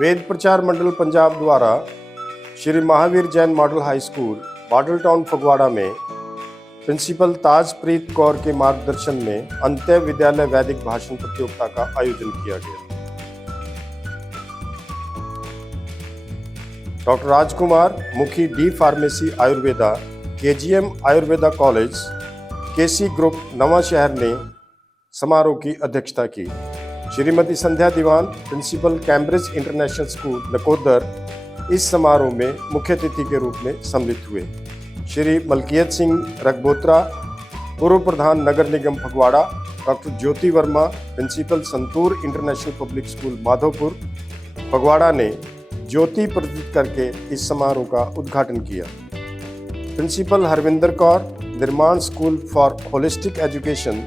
वेद प्रचार मंडल पंजाब द्वारा Shri Mahavir Jain model high school model town Phagwara में प्रिंसिपल ताजप्रीत कौर के मार्गदर्शन में अंत्य विद्यालय वैदिक भाषण प्रतियोगिता का आयोजन किया गया। Doctor Rajkumar Mukhi D pharmacy Ayurveda KGM Ayurveda college KC group Nawanshahr ने समारोह की अध्यक्षता की। Shrimati Sandhya Diwan principal Cambridge International School Nakodar इस समारोह में मुख्य अतिथि के रूप में सम्मिलित हुए। श्री मलकियत सिंह रगबोत्रा पूर्व प्रधान नगर निगम Phagwara, doctor Jyoti Verma principal Santoor international public school Madhopur Phagwara ने ज्योति प्रज्वलित करके इस समारोह का उद्घाटन किया। Principal Harvinder Kaur Nirman school for holistic education,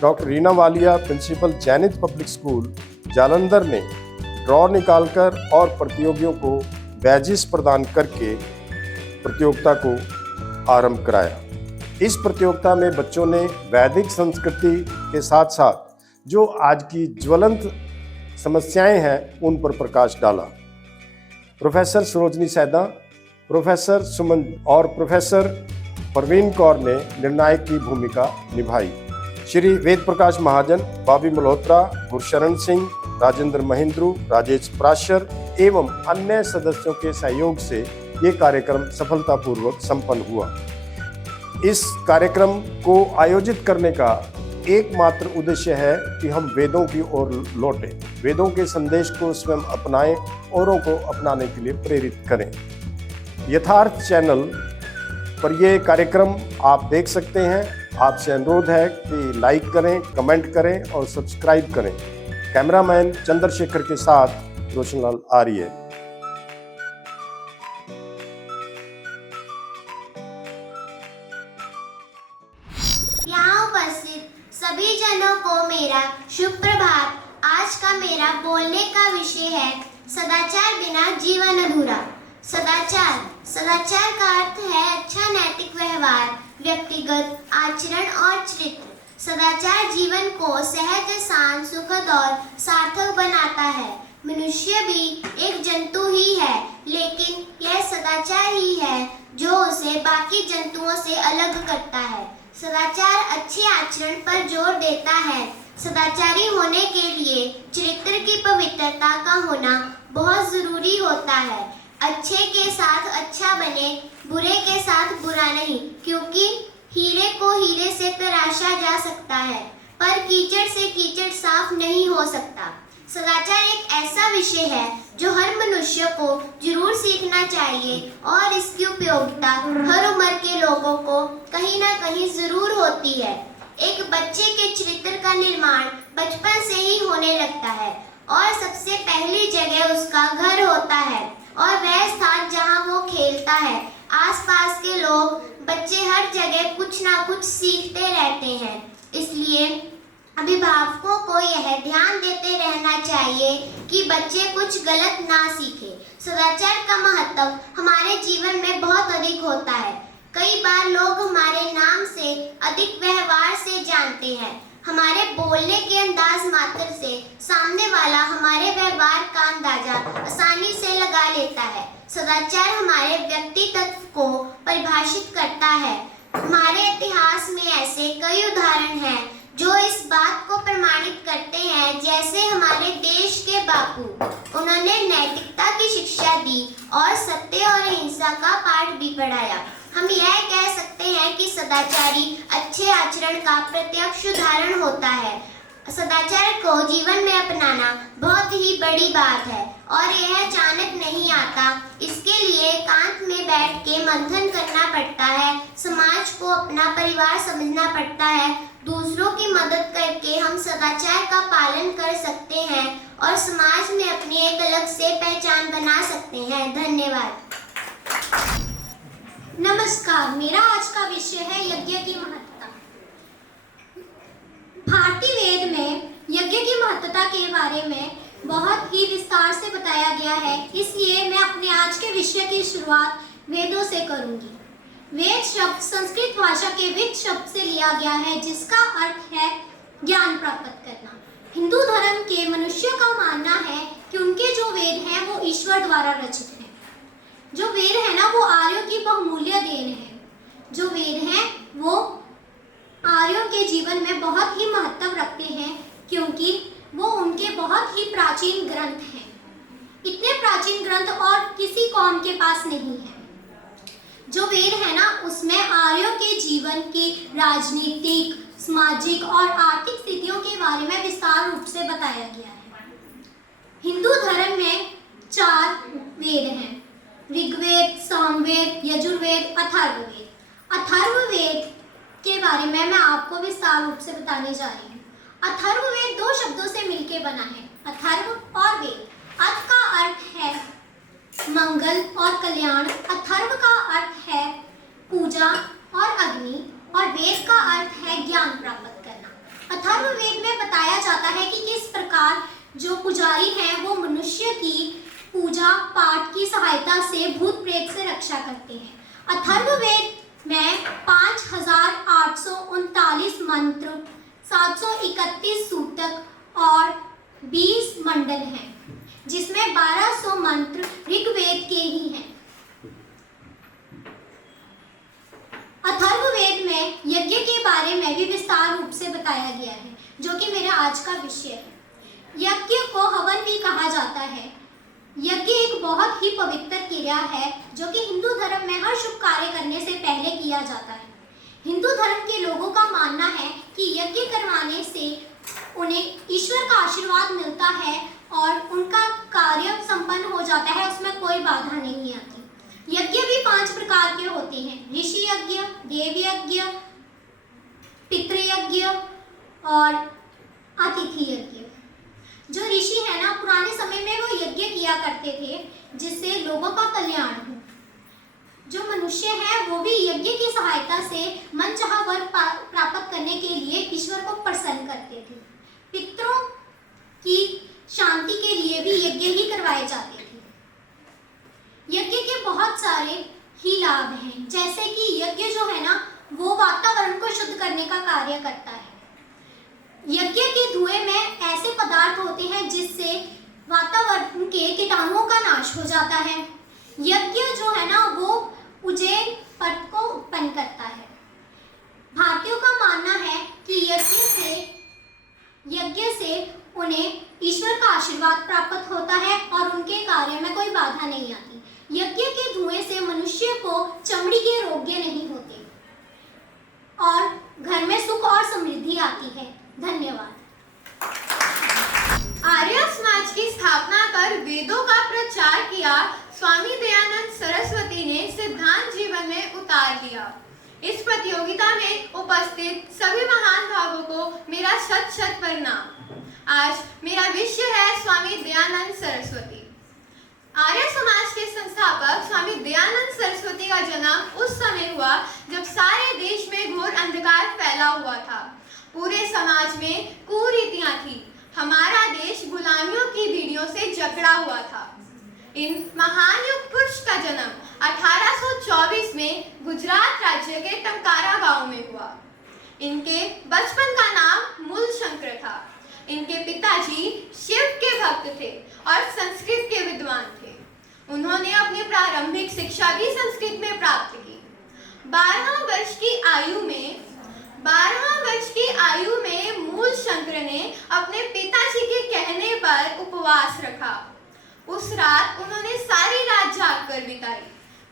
doctor Reena Walia principal Jainit public school Jalandhar ने ड्रॉ निकालकर और प्रतियोगियों को बैजेस प्रदान करके प्रतियोगिता को आरंभ कराया। इस प्रतियोगिता में बच्चों ने वैदिक संस्कृति के साथ साथ जो आज की ज्वलंत समस्याएं हैं उन पर प्रकाश डाला। प्रोफेसर सरोजनी सैदा, प्रोफेसर सुमन और प्रोफेसर परवीन कौर ने निर्णायक की भूमिका निभाई। श्री वेद प्रकाश महाजन, बॉबी मल्होत्रा, गुरशरण सिंह, राजेंद्र महेंद्रू, राजेश प्राशर एवं अन्य सदस्यों के सहयोग से ये कार्यक्रम सफलतापूर्वक संपन्न हुआ। इस कार्यक्रम को आयोजित करने का एकमात्र उद्देश्य है कि हम वेदों की ओर लौटें, वेदों के संदेश को स्वयं अपनाएं, औरों को अपनाने के लिए प्रेरित करें। यथार्थ चैनल पर यह कार्यक्रम आप देख सकते हैं। आपसे अनुरोध है कि लाइक करें, कमेंट करें और सब्सक्राइब करें। कैमरामैन चंद्रशेखर के साथ रोशनलाल आर्य। यहाँ उपस्थित सभी जनों को मेरा शुभ प्रभात। आज का मेरा बोलने का विषय है सदाचार बिना जीवन अधूरा। सदाचार का अर्थ है अच्छा नैतिक व्यवहार, व्यक्तिगत आचरण और चरित्र। सदाचार जीवन को सहज, शांत, सुखद और सार्थक बनाता है। मनुष्य भी एक जंतु ही है, लेकिन यह सदाचार ही है जो उसे बाकी जंतुओं से अलग करता है। सदाचार अच्छे आचरण पर जोर देता है। सदाचारी होने के लिए चरित्र की पवित्रता का होना बहुत जरूरी होता है। अच्छे के साथ अच्छा बने, बुरे के साथ बुरा नहीं, क्योंकि हीरे को हीरे से तराशा जा सकता है, पर कीचड़ से कीचड़ साफ नहीं हो सकता। सदाचार एक ऐसा विषय है जो हर मनुष्य को जरूर सीखना चाहिए और इसकी उपयोगिता हर उम्र के लोगों को कहीं ना कहीं जरूर होती है। एक बच्चे के चरित्र का निर्माण बचपन से ही होने लगता है और सबसे पहली जगह उसका घर होता है और वह स्थान जहाँ वो खेलता है। आसपास के लोग, बच्चे हर जगह कुछ ना कुछ सीखते रहते हैं, इसलिए अभिभावकों को यह ध्यान देते रहना चाहिए कि बच्चे कुछ गलत ना सीखें। सदाचार का महत्व हमारे जीवन में बहुत अधिक होता है। कई बार लोग हमारे नाम से अधिक व्यवहार से जानते हैं। हमारे बोलने के अंदाज मात्र से सामने वाला हमारे व्यवहार का अंदाजा आसानी से लगा लेता है। सदाचार हमारे व्यक्तित्व को परिभाषित करता है। हमारे इतिहास में ऐसे कई उदाहरण हैं जो इस बात को प्रमाणित करते हैं, जैसे हमारे देश के बापू, उन्होंने नैतिकता की शिक्षा दी और सत्य और अहिंसा का पाठ भी पढ़ाया। हम यह कह सकते हैं कि सदाचारी अच्छे आचरण का प्रत्यक्ष उदाहरण होता है। सदाचार को जीवन में अपनाना बहुत ही बड़ी बात है और यह अचानक नहीं आता। इसके लिए एकांत में बैठ के मंथन करना पड़ता है, समाज को अपना परिवार समझना पड़ता है। दूसरों की मदद करके हम सदाचार का पालन कर सकते हैं और समाज में अपनी एक अलग से पहचान बना सकते हैं। धन्यवाद। नमस्कार, मेरा आज का विषय है यज्ञ की महत्ता। भारतीय वेद में यज्ञ की महत्ता के बारे में बहुत ही विस्तार से बताया गया है, इसलिए मैं अपने आज के विषय की शुरुआत वेदों से करूंगी। वेद शब्द संस्कृत भाषा के विद शब्द से लिया गया है, जिसका अर्थ है ज्ञान प्राप्त करना। हिंदू धर्म के मनुष्यों का मानना है कि उनके जो वेद हैं वो ईश्वर द्वारा रचित हैं। जो वेद है ना, वो आर्यों की बहुमूल्य देन है। जो वेद हैं वो आर्यों के जीवन में बहुत ही महत्व रखते हैं, क्योंकि वो उनके बहुत ही प्राचीन ग्रंथ हैं। इतने प्राचीन ग्रंथ और किसी कौम के पास नहीं है। जो वेद है ना, उसमें आर्यों के जीवन की राजनीतिक, सामाजिक और आर्थिक स्थितियों के बारे में विस्तार रूप से बताया गया है। हिंदू धर्म में 4 वेद हैं: ऋग्वेद, सामवेद, यजुर्वेद, अथर्ववेद। अथर्ववेद के बारे में मैं आपको विस्तार रूप से बताने जा रही हूँ। अथर्ववेद 2 शब्दों से मिलकर बना है, अथर्व और वेद। अथ का अर्थ है मंगल और कल्याण, अथर्व का अर्थ है पूजा और अग्नि, और वेद का अर्थ है ज्ञान प्राप्त करना। अथर्ववेद में बताया जाता है कि किस प्रकार जो पुजारी हैं वो मनुष्य की पूजा पाठ की सहायता से भूत प्रेत से रक्षा करते हैं। अथर्ववेद में 5839 मंत्र, 731 सूतक और 20 मंडल हैं, जिसमें 1200 मंत्र ऋग्वेद के ही हैं। अथर्ववेद में यज्ञ के बारे में भी विस्तार रूप से बताया गया है, जो कि मेरा आज का विषय है। यज्ञ को हवन भी कहा जाता है। यज्ञ एक बहुत ही पवित्र क्रिया है, जो कि हिंदू धर्म में हर शुभ कार्य करने से पहले किया जाता है। हिंदू धर्म के लोगों का मानना है कि यज्ञ करवाने से उन्हें ईश्वर का आशीर्वाद मिलता है और उनका कार्य संपन्न हो जाता है, उसमें कोई बाधा नहीं आती। यज्ञ भी 5 प्रकार के होते हैं: ऋषि यज्ञ, देव यज्ञ, पितृयज्ञ और अतिथि यज्ञ। जो ऋषि है ना, पुराने समय में वो यज्ञ किया करते थे जिससे लोगों का कल्याण हो। जो मनुष्य है वो भी यज्ञ की सहायता से मनचाहा वर प्राप्त करने के लिए ईश्वर को प्रसन्न करते थे। पितरों की शांति के लिए भी यज्ञ ही करवाए जाते थे। यज्ञ के बहुत सारे ही लाभ हैं, जैसे कि यज्ञ जो है ना, वो वातावरण को शुद्ध करने का कार्य करता है। यज्ञ के धुएं में ऐसे पदार्थ होते हैं जिससे वातावरण के कीटाणुओं का नाश हो जाता है। यज्ञ जो है ना, वो उज्जैन पर्त को उत्पन्न करता है। भारतीयों का मानना है कि यज्ञ से उन्हें ईश्वर का आशीर्वाद प्राप्त होता है और उनके कार्य में कोई बाधा नहीं आती। यज्ञ के धुएं से मनुष्य को चमड़ी के रोग नहीं होते और घर में सुख और समृद्धि आती है। धन्यवाद। आर्य समाज की स्थापना कर वेदों का प्रचार किया स्वामी दयानंद सरस्वती ने सिद्धांत जीवन में उतार दिया। इस प्रतियोगिता में उपस्थित सभी महान भावों को मेरा शत शत प्रणाम। आज मेरा विषय है स्वामी दयानंद सरस्वती। आर्य समाज के संस्थापक स्वामी दयानंद सरस्वती का जन्म उस समय हुआ जब सारे देश में घोर अंधकार फैला हुआ था। पूरे समाज में कुरीतियां थी। हमारा देश गुलामियों की बीड़ियों से जकड़ा हुआ था। इन महान युग पुरुष का जन्म 1824 में गुजरात राज्य के टंकारा गांव में हुआ। इनके बचपन का नाम मूल शंकर था। इनके पिताजी शिव के भक्त थे और संस्कृत के विद्वान थे। उन्होंने अपनी प्रारंभिक शिक्षा भी संस्कृत में प्राप्त की। 12 वर्ष की आयु में मूल शंकर ने अपने पिताजी के कहने पर उपवास रखा। उस रात उन्होंने सारी रात जागकर बिताई।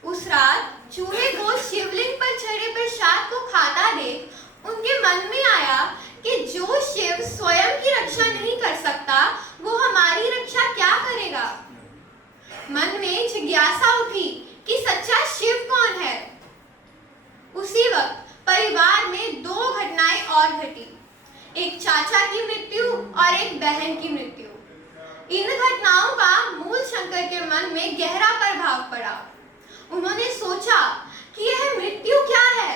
उस रात चूहे को शिवलिंग पर चढ़े प्रसाद को खाता देख उनके मन में आया कि जो शिव स्वयं की रक्षा नहीं कर सकता, वो हमारी रक्षा क्या करेगा। मन में जिज्ञासा उठी कि सच्चा शिव कौन है। उसी वक्त परिवार में 2 घटनाएं और घटी, एक चाचा की मृत्यु और एक बहन की मृत्यु। इन घटनाओं का मूल शंकर के मन में गहरा प्रभाव पड़ा। उन्होंने सोचा कि यह मृत्यु क्या है,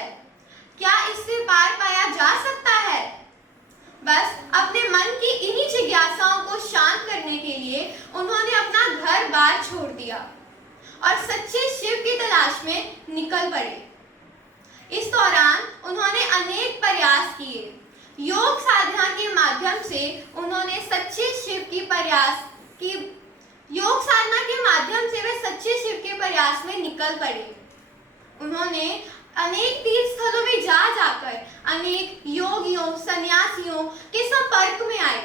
क्या इससे पार पाया जा सकता है। बस अपने मन की इन्हीं जिज्ञासाओं को शांत करने के लिए उन्होंने अपना घर बार छोड़ दिया और सच्चे शिव की तलाश में निकल पड़े। इस दौरान उन्होंने अनेक प्रयास किए। योग साधना के माध्यम से उन्होंने सच्चे शिव की योग साधना के माध्यम निकल पड़े। उन्होंने अनेक तीर्थ स्थलों में जा जाकर अनेक योगियों सन्यासियों के संपर्क में आए।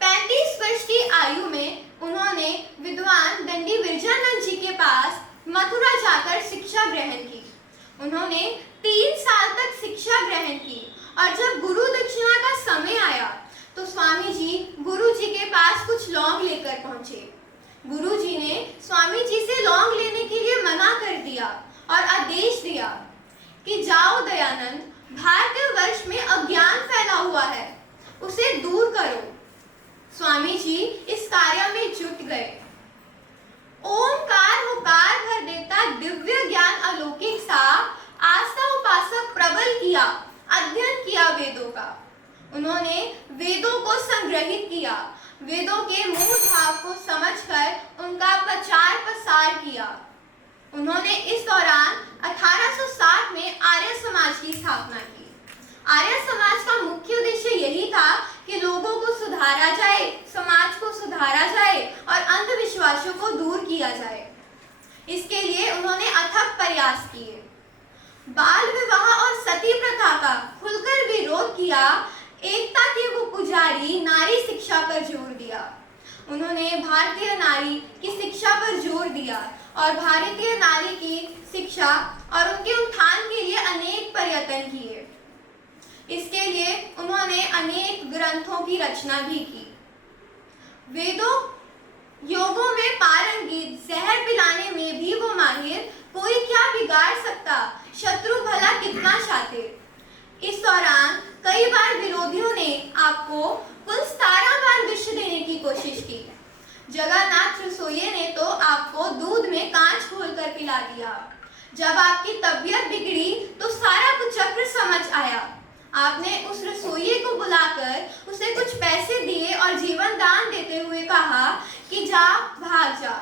35 वर्ष की आयु में उन्होंने विद्वान दंडी बिरजानंद जी के पास मथुरा जाकर शिक्षा ग्रहण की। उन्होंने 3 साल तक शिक्षा ग्रहण की और जब गुरु दक्षिणा का समय आया तो स्वामी जी गुरु जी के पास कुछ लौंग लेकर पहुंचे। गुरु जी ने स्वामी जी से लौंग लेने के लिए मना कर दिया और आदेश दिया कि जाओ दयानंद, भारतवर्ष में अज्ञान फैला हुआ है, उसे दूर करो। स्वामी जी इस कार्य में जुट गए। ओमकार हुकार भर देता दिव्य ज्ञान अलौकिक सा आस्था उपासक प्रबल किया, अध्ययन किया वेदों का। उन्होंने वेदों को संग्रहित किया, वेदों के मूल भाव को समझकर उनका प्रचार प्रसार किया। उन्होंने इस दौरान 1860 में आर्य समाज की स्थापना की। आर्य समाज का मुख्य उद्देश्य यही था कि लोगों को सुधारा जाए, समाज को सुधारा जाए और अंधविश्वासों को दूर किया जाए। इसके लिए उन्होंने अथक प्रयास किए। बाल विवाह और सती प्रथा का खुलकर विरोध किया। एकता के वो पुजारी नारी शिक्षा पर जोर दिया। उन्होंने भारतीय नारी की शिक्षा पर जोर दिया और भारतीय नारी की शिक्षा और उनके उत्थान के लिए अनेक प्रयत्न किए। इसके लिए उन्होंने अनेक ग्रंथों की रचना भी की। वेदों योगों में पारंगत, जहर पिलाने में भी वो माहिर, कोई क्या बिगाड़ सकता, शत्रु भला कितना शातिर। इस दौरान कई बार विरोधियों ने आपको कुल 17 बार विष देने की कोशिश की। जगन्नाथ रसोइये ने तो आपको दूध में कांच घोलकर पिला दिया। जब आपकी तबीयत बिगड़ी तो सारा कुचक्र समझ आया। आपने उस रसोइये को बुलाकर उसे कुछ पैसे दिए और जीवन दान देते हुए कहा कि जा, भाग जा।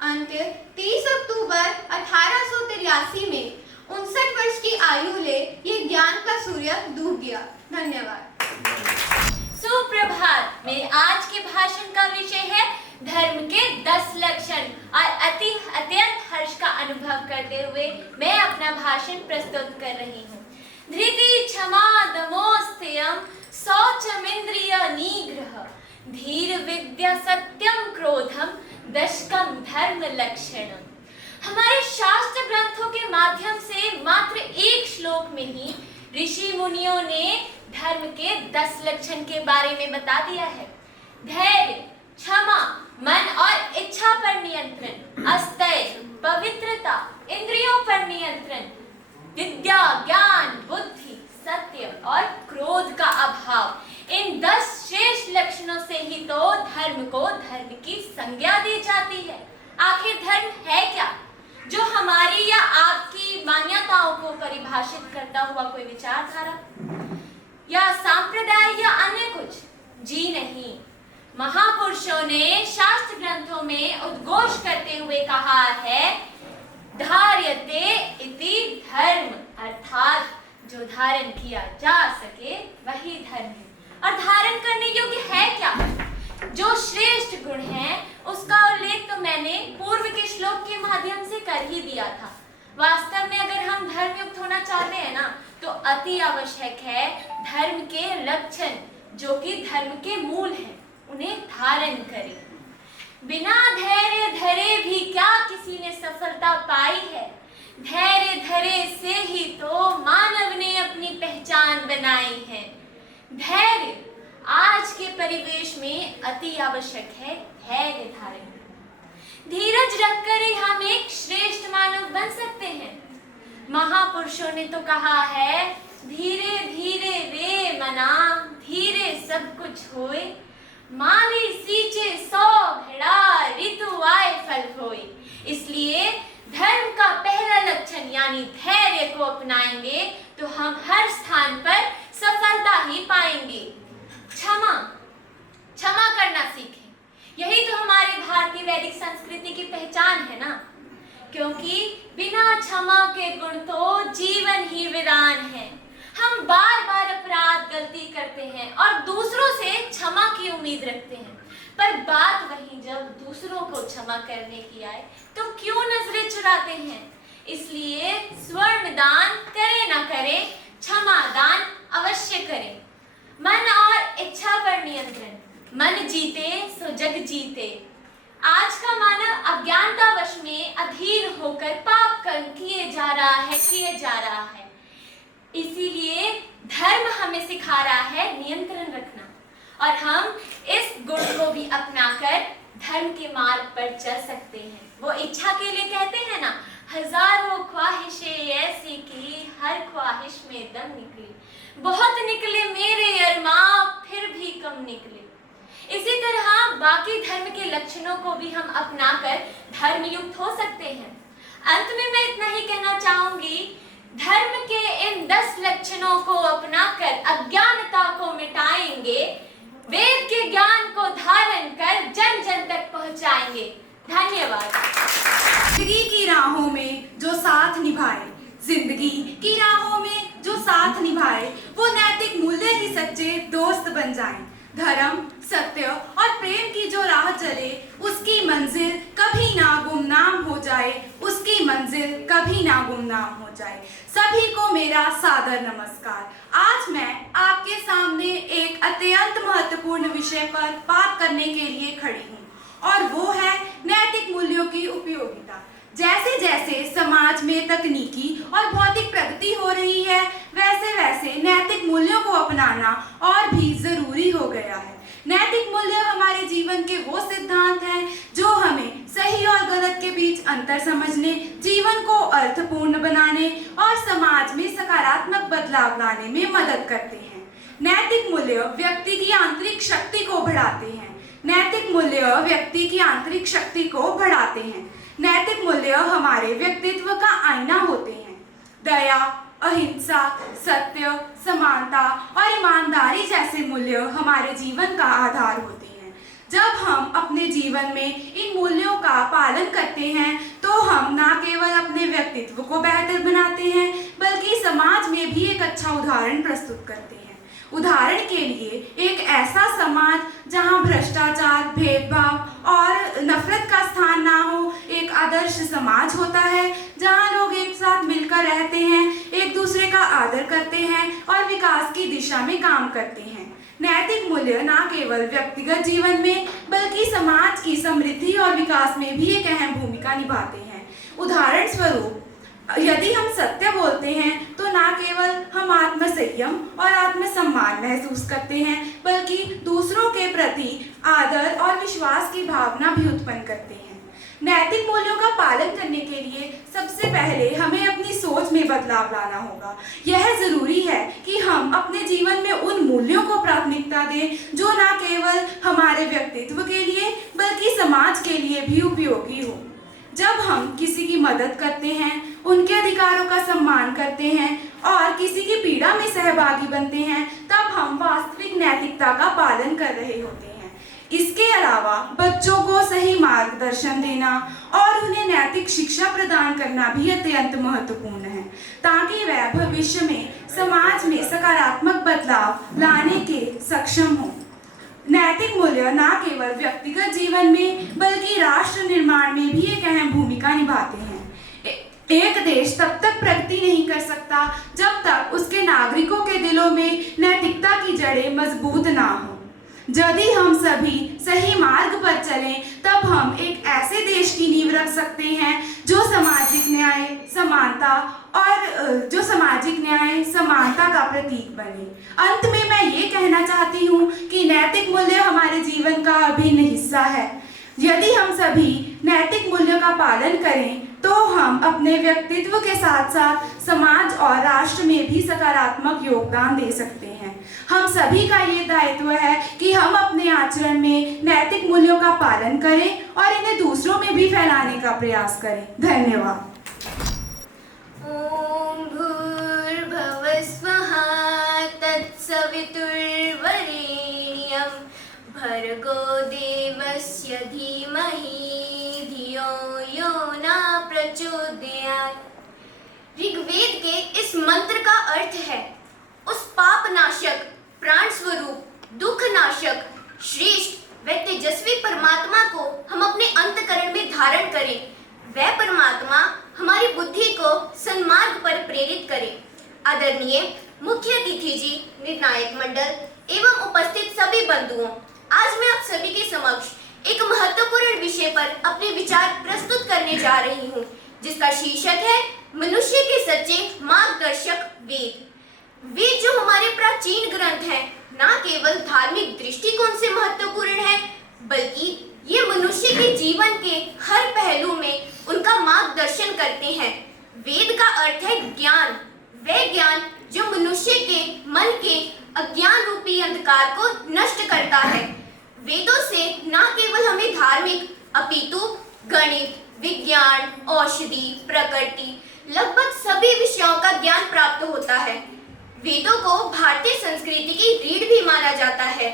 अंत 30 अक्टूबर 1883 में 59 वर्ष की आयु ले ये ज्ञान का सूर्य डूब गया। धन्यवाद। सुप्रभात। मेरे आज के भाषण का विषय है धर्म के 10 लक्षण और अत्यंत हर्ष का अनुभव करते हुए मैं अपना भाषण प्रस्तुत कर रही हूँ। धृति क्षमा दमोस्त्यम शौचमिंद्रिय निग्रह धीर विद्या सत्यम क्रोधम दशकम धर्म लक्षणम। हमारे शास्त्र ग्रंथों के माध्यम से मात्र एक श्लोक में ही ऋषि मुनियों ने धर्म के 10 लक्षण के बारे में बता दिया है। धैर्य, क्षमा, मन और इच्छा पर नियंत्रण, अस्तेय, पवित्रता, इंद्रियों पर नियंत्रण, विद्या, ज्ञान, बुद्धि, सत्य और क्रोध का अभाव। इन 10 श्रेष्ठ लक्षणों से ही तो धर्म को धर्म की संज्ञा दी जाती है। आखिर धर्म है क्या? जो हमारी या आपकी मान्यताओं को परिभाषित करता हुआ कोई विचारधारा या संप्रदाय या अन्य कुछ? जी नहीं। महापुरुषों ने शास्त्र ग्रंथों में उद्घोष करते हुए कहा है, धार्यते इति धर्म, अर्थात जो धारण किया जा सके वही धर्म है। और धारण करने योग्य है क्या? जो श्रेष्ठ गुण है उसका उल्लेख तो मैंने पूर्व के श्लोक के माध्यम से कर ही दिया था। वास्तव में अगर हम धर्मयुक्त होना चाहते हैं ना, तो अति आवश्यक है धर्म के लक्षण जो कि धर्म के मूल हैं, उन्हें धारण करें। बिना धैर्य धरे भी क्या किसी ने सफलता पाई है? धैर्य धरे से ही तो मानव ने अपनी पहचान बनाई है। धैर्य आज के परिवेश में अति आवश्यक है। धैर्य धारण, धीरज रखकर ही हम एक श्रेष्ठ मानव बन सकते हैं। महापुरुषों ने तो कहा है, धीरे धीरे रे मना, धीरे सब कुछ होए, माली सींचे 100 भेड़ा, ऋतु आए फल होए। इसलिए धर्म का पहला लक्षण यानी धैर्य को अपनाएंगे तो हम हर स्थान पर सफलता ही पाएंगे। क्षमा, क्षमा करना सीखें। यही तो हमारी भारतीय वैदिक संस्कृति की पहचान है ना, क्योंकि बिना क्षमा के गुण तो जीवन ही वीरान है। हम बार बार अपराध गलती करते हैं और दूसरों से क्षमा की उम्मीद रखते हैं, पर बात वही जब दूसरों अपराधों को क्षमा करने की आए तो क्यों नजरें चुराते हैं। इसलिए स्वर्ण दान करे न करे, क्षमा दान अवश्य करें। मन और इच्छा पर नियंत्रण, मन जीते सो जग जीते। आज का मानव अज्ञानतावश में अधीर होकर पाप कर्म किए जा रहा है। इसीलिए धर्म हमें सिखा रहा है नियंत्रण रखना, और हम इस गुण को भी अपनाकर धर्म के मार्ग पर चल सकते हैं। वो इच्छा के लिए कहते हैं ना, हजारों ख्वाहिशें ऐसी की हर ख्वाहिश में दम निकली, बहुत निकले मेरे अरमां फिर भी कम निकले। इसी तरह बाकी धर्म के लक्षणों को भी हम अपनाकर धर्मयुक्त हो सकते हैं। अंत में मैं इतना ही कहना चाहूंगी, धर्म के इन 10 लक्षणों को अपनाकर अज्ञानता को मिटाएंगे, वेद के ज्ञान को धारण कर जन जन तक पहुंचाएंगे। धन्यवाद। जिंदगी की राहों में जो साथ निभाए, जिंदगी की राहों में जो साथ निभाए, वो नैतिक मूल्य ही सच्चे दोस्त बन जाएं। धर्म, सत्य और प्रेम की जो राह चले, उसकी मंजिल कभी ना गुमनाम हो जाए, उसकी मंजिल कभी ना गुमनाम हो जाए। सभी को मेरा सादर नमस्कार। आज मैं आपके सामने एक अत्यंत महत्वपूर्ण विषय पर बात करने के लिए खड़ी हूँ, और वो है नैतिक मूल्यों की उपयोगिता। जैसे जैसे समाज में तकनीकी और भौतिक प्रगति हो रही है, वैसे वैसे नैतिक मूल्यों को अपनाना और भी जरूरी हो गया है। नैतिक मूल्य हमारे जीवन के वो सिद्धांत हैं जो हमें सही और गलत के बीच अंतर समझने, जीवन को अर्थपूर्ण बनाने और समाज में सकारात्मक बदलाव लाने में मदद करते हैं। नैतिक मूल्य व्यक्ति की आंतरिक शक्ति को बढ़ाते हैं। नैतिक मूल्य व्यक्ति की आंतरिक शक्ति को बढ़ाते हैं। नैतिक मूल्य हमारे व्यक्तित्व का आईना होते हैं। दया, अहिंसा, सत्य, समानता और ईमानदारी जैसे मूल्य हमारे जीवन का आधार होते हैं। जब हम अपने जीवन में इन मूल्यों का पालन करते हैं तो हम न केवल अपने व्यक्तित्व को बेहतर बनाते हैं, बल्कि समाज में भी एक अच्छा उदाहरण प्रस्तुत करते हैं। उदाहरण के लिए, एक ऐसा समाज जहां भ्रष्टाचार, भेदभाव और नफरत का स्थान ना हो, एक आदर्श समाज होता है जहां लोग एक साथ मिलकर रहते हैं, एक दूसरे का आदर करते हैं और विकास की दिशा में काम करते हैं। नैतिक मूल्य न केवल व्यक्तिगत जीवन में बल्कि समाज की समृद्धि और विकास में भी एक अहम भूमिका निभाते हैं। उदाहरण स्वरूप, यदि हम सत्य बोलते हैं तो न केवल हम आत्मसंयम और आत्मसम्मान महसूस करते हैं, बल्कि दूसरों के प्रति आदर और विश्वास की भावना भी उत्पन्न करते हैं। नैतिक मूल्यों का पालन करने के लिए सबसे पहले हमें अपनी सोच में बदलाव लाना होगा। यह जरूरी है कि हम अपने जीवन में उन मूल्यों को प्राथमिकता दें जो न केवल हमारे व्यक्तित्व के लिए बल्कि समाज के लिए भी उपयोगी हो। जब हम किसी की मदद करते हैं, उनके अधिकारों का सम्मान करते हैं और किसी की पीड़ा में सहभागी बनते हैं, तब हम वास्तविक नैतिकता का पालन कर रहे होते हैं। इसके अलावा बच्चों को सही मार्गदर्शन देना और उन्हें नैतिक शिक्षा प्रदान करना भी अत्यंत महत्वपूर्ण है, ताकि वह भविष्य में समाज में सकारात्मक बदलाव लाने के सक्षम हों। नैतिक मूल्य न केवल व्यक्तिगत जीवन में बल्कि राष्ट्र निर्माण में भी एक अहम भूमिका निभाते हैं। एक देश तब तक प्रगति नहीं कर सकता जब तक उसके नागरिकों के दिलों में नैतिकता की जड़ें मजबूत ना हो। यदि हम सभी सही मार्ग पर चलें, तब हम एक ऐसे देश की नींव रख सकते हैं जो सामाजिक न्याय, समानता का प्रतीक बने। अंत में मैं ये कहना चाहती हूँ कि नैतिक मूल्य हमारे जीवन का अभिन्न हिस्सा है। यदि हम सभी नैतिक मूल्यों का पालन करें तो हम अपने व्यक्तित्व के साथ साथ समाज और राष्ट्र में भी सकारात्मक योगदान दे सकते हैं। हम सभी का ये दायित्व है कि हम अपने आचरण में नैतिक मूल्यों का पालन करें और इन्हें दूसरों में भी फैलाने का प्रयास करें। धन्यवाद। ओम भूर्भुवः स्वः तत्सवितुर्वरेण्यं भर्गो देवस्य धीमहि धियो यो न प्रचोदयात्। ऋग्वेद के इस मंत्र का अर्थ है, उस पाप नाशक, प्राण स्वरूप, दुख नाशक, श्रेष्ठ व तेजस्वी परमात्मा को हम अपने अंत करें। आदरणीय मुख्य अतिथि जी, निर्णायक मंडल एवं उपस्थित सभी बंधुओं, आज मैं आप सभी के समक्ष एक महत्वपूर्ण विषय पर अपने विचार प्रस्तुत करने जा रही हूँ, जिसका शीर्षक है मनुष्य के सच्चे मार्गदर्शक वेद। वेद जो हमारे प्राचीन ग्रंथ हैं, न केवल धार्मिक दृष्टिकोण से महत्वपूर्ण है, बल्कि ये मनुष्य के जीवन के हर पहलू में उनका मार्गदर्शन करते हैं। वेद का अर्थ है ज्ञान, वह ज्ञान जो मनुष्य के मन के अज्ञान रूपी अंधकार को नष्ट करता है। वेदों से न केवल हमें धार्मिक अपितु गणित, विज्ञान, औषधि, प्रकृति, लगभग सभी विषयों का ज्ञान प्राप्त होता है। वेदों को भारतीय संस्कृति की रीढ़ भी माना जाता है।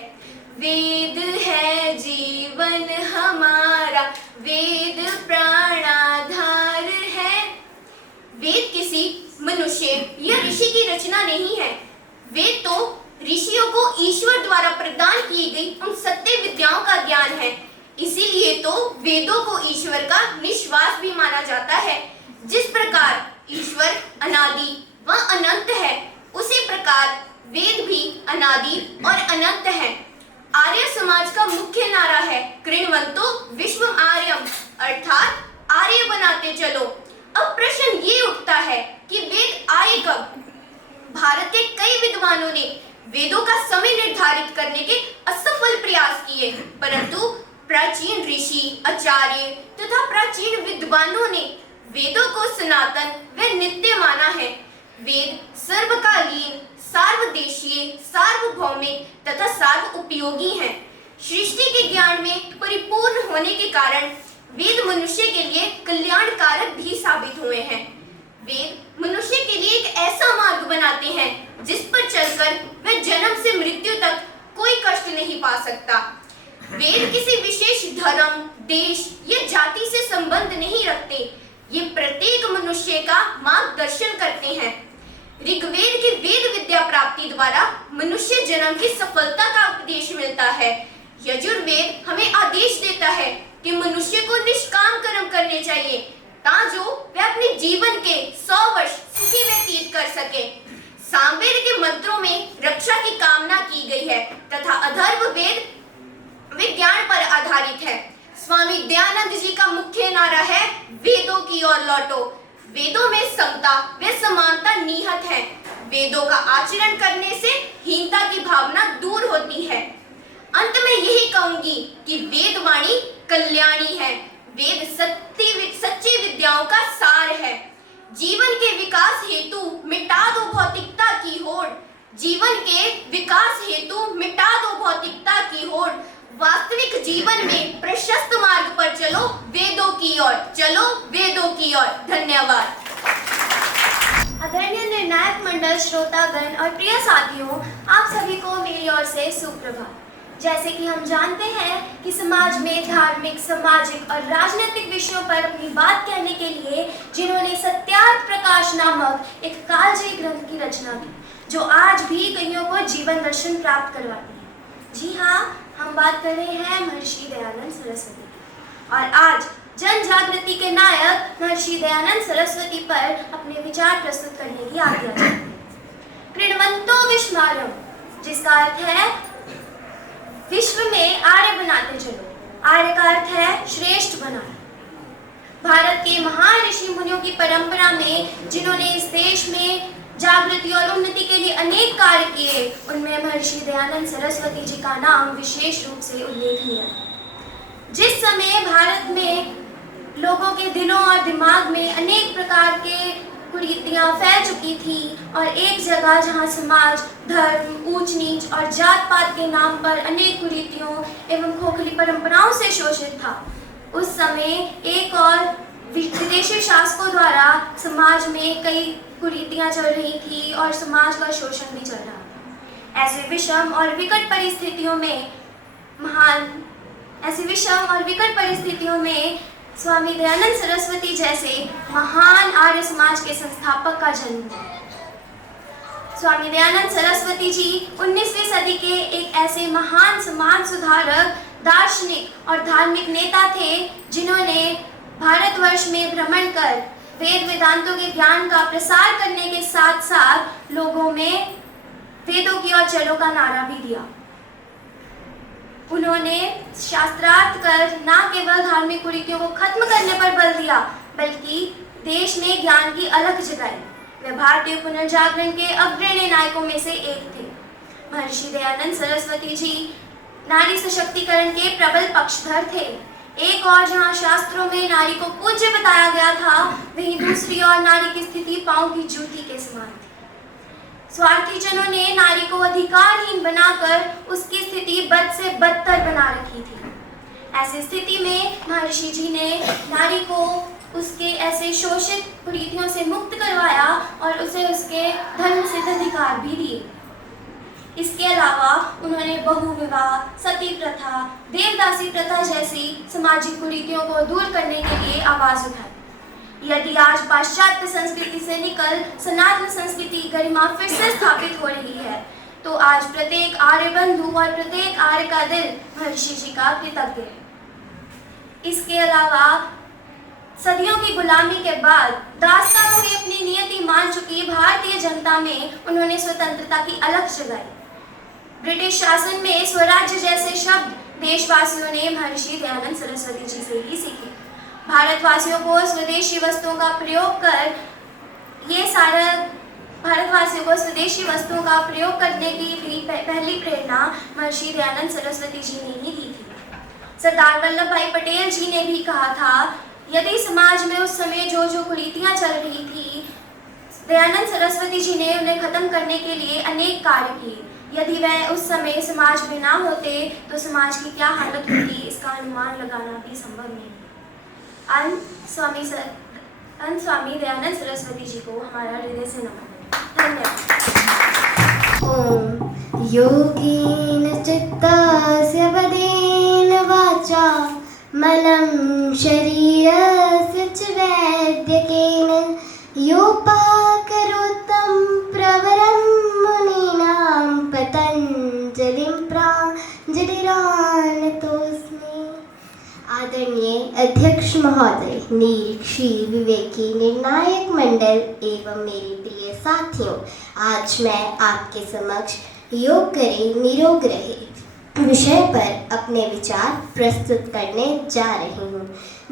वेद है जीवन हमारा, वेद प्राणाधार है। वेद किसी मनुष्य या ऋषि की रचना नहीं है। वेद तो ऋषियों को ईश्वर द्वारा प्रदान की गई उन सत्य विद्याओं का ज्ञान है। इसीलिए तो वेदों को ईश्वर का निश्वास भी माना जाता है। जिस प्रकार ईश्वर अनादि व अनंत है, उसी प्रकार वेद भी अनादि और अनंत है। आर्य समाज का मुख्य नारा है कृण्वन्तो विश्वम आर्यम, अर्थात आर्य बनाते चलो। अब प्रश्न ये उठता है कि वेद आए कब? भारत के कई विद्वानों ने वेदों का समय निर्धारित करने के असफल प्रयास किए, परंतु प्राचीन ऋषि, आचार्य तथा प्राचीन विद्वानों ने वेदों को सनातन व नित्य माना है। वेद सर्वकालीन, सार्वदेशीय, सार्वभौमिक तथा सार्व उपयोगी हैं। सृष्टि के ज्ञान में परिपूर्ण होने के कारण वेद मनुष्य के लिए कल्याणकारक भी साबित हुए हैं। वेद मनुष्य के लिए एक ऐसा मार्ग बनाते हैं जिस पर चलकर वह जन्म से मृत्यु तक कोई कष्ट नहीं पा सकता। वेद किसी विशेष धर्म, देश या जाति से संबंध नहीं रखते। ये प्रत्येक मनुष्य का मार्गदर्शन करते हैं। ऋग्वेद की वेद विद्या प्राप्ति द्वारा मनुष्य जन्म की सफलता का उपदेश मिलता है। यजुर्वेद हमें आदेश देता है कि मनुष्य को निष्काम कर्म करने चाहिए, ताजो वह अपने जीवन के 100 वर्ष सुखी व्यतीत कर सके। सामवेद के मंत्रों में रक्षा की कामना की गई है तथा अथर्ववेद विज्ञान पर आधारित है। स्वामी दयानंद जी का मुख्य नारा है वेदों की ओर लौटो। वेदों में समता व समानता निहित है। वेदों का आचरण करने से हीनता की भावना दूर होती है। अंत में यही कहूंगी कि वेदवाणी कल्याणी है। वेद सच्ची विद्याओं का सार है। जीवन के विकास हेतु मिटा दो भौतिकता की होड़। जीवन के विकास हेतु मिटा दो भौतिकता की होड़। वास्तविक जीवन में प्रशस्त मार्ग पर चलो, वेदों की ओर चलो, वेदों की ओर। धन्यवाद। आदरणीय निर्णायक मंडल, श्रोतागण और प्रिय साथियों, आप सभी को मेरी ओर से सुप्रभात। जैसे कि हम जानते हैं कि समाज में धार्मिक, सामाजिक और राजनीतिक विषयों पर अपनी बात कहने के लिए जिन्होंने सत्यार्थ प्रकाश नामक एक कालजयी ग्रंथ की रचना की, जो आज भी कईयों को जीवन दर्शन प्राप्त करवाती है। जी हाँ, हम बात कर रहे हैं महर्षि दयानंद सरस्वती की। और आज जन जागृति के नायक महर्षि दयानंद सरस्वती पर अपने विचार प्रस्तुत करने की आज्ञा चाहते हैं। कृण्वन्तो विश्वमार्यम, जिसका अर्थ है विश्व में आर्य बनाते चलो। आर्य का अर्थ है श्रेष्ठ बनाना। भारत के महान ऋषि मुनियों की परंपरा में जिन्होंने इस देश में जागृति और उन्नति के लिए अनेक कार्य किए, उनमें महर्षि दयानंद सरस्वती जी का नाम विशेष रूप से उल्लेखनीय है। जिस समय भारत में लोगों के दिलों और दिमाग में अनेक प्रकार के कुरीतियां फैल चुकी थी और एक जगह जहां समाज धर्म, ऊंच नीच और जात पात के नाम पर अनेक कुरीतियों एवं खोखली परंपराओं से शोषित था, उस समय एक और विदेशी शासकों द्वारा समाज में कई कुरीतियां चल रही थी और समाज का शोषण भी चल रहा था। ऐसे विषम और विकट परिस्थितियों में स्वामी दयानंद सरस्वती जैसे महान आर्य समाज के संस्थापक का जन्म हुआ। स्वामी दयानंद सरस्वती जी 19वीं सदी के एक ऐसे महान समाज सुधारक, दार्शनिक और धार्मिक नेता थे जिन्होंने भारतवर्ष में भ्रमण कर वेद वेदांतों के ज्ञान का प्रसार करने के साथ साथ लोगों में वेदों की और जड़ों का नारा भी दिया। उन्होंने शास्त्रार्थ कर न केवल धार्मिक कुरीतियों को खत्म करने पर बल दिया, बल्कि देश में ज्ञान की अलख जगाई। वे भारतीय पुनर्जागरण के अग्रणी नायकों में से एक थे। महर्षि दयानंद सरस्वती जी नारी सशक्तिकरण के प्रबल पक्षधर थे। एक और जहां शास्त्रों में नारी को पूज्य बताया गया था, वहीं दूसरी ओर नारी की स्थिति पांव की जूती के समान थी। स्वार्थी जनों ने नारी को अधिकारहीन बनाकर उसकी स्थिति बद से बदतर बना रखी थी। ऐसी स्थिति में महर्षि जी ने नारी को उसके ऐसे शोषित कुरीतियों से मुक्त करवाया और उसे उसके धर्म सिद्ध अधिकार भी दिए। इसके अलावा उन्होंने बहुविवाह, सती प्रथा, देवदासी प्रथा जैसी सामाजिक कुरीतियों को दूर करने के लिए आवाज उठाई। यदि आज पाश्चात्य संस्कृति से निकल सनातन संस्कृति गरिमा फिर से स्थापित हो रही है, तो आज प्रत्येक आर्य बंधु और प्रत्येक आर्य का दिल महर्षि जी का कृतज्ञ है। इसके अलावा सदियों की गुलामी के बाद दास्तानों की अपनी नियति मान चुकी भारतीय जनता में उन्होंने स्वतंत्रता की अलख जगाई। ब्रिटिश शासन में स्वराज्य जैसे शब्द देशवासियों ने महर्षि दयानंद सरस्वती जी से ही सीखे। भारतवासियों को स्वदेशी वस्तुओं का प्रयोग करने की भी पहली प्रेरणा महर्षि दयानंद सरस्वती जी ने ही दी थी। सरदार वल्लभ भाई पटेल जी ने भी कहा था, यदि समाज में उस समय जो जो कुरीतियां चल रही थी, दयानंद सरस्वती जी ने उन्हें खत्म करने के लिए अनेक कार्य किए। यदि वह उस समय समाज में ना होते तो समाज की क्या हालत होती, इसका अनुमान लगाना भी संभव नहीं। स्वामी दयानंद सरस्वती जी को हमारा हृदय से नमन। धन्यवाद। ओम योगेन चित्तस्य वदेन वाचा मलं शरीरस्य च वैद्यकेन योपाकरोत्तं प्रवरं मुनीनां पतञ्जलिं प्राञ्जलिरानतोऽस्मि। आदरणीय अध्यक्ष महोदय, निरीक्षी, विवेकी, निर्णायक मंडल एवं मेरे प्रिय साथियों, आज मैं आपके समक्ष योग करें निरोग रहे विषय पर अपने विचार प्रस्तुत करने जा रही हूँ।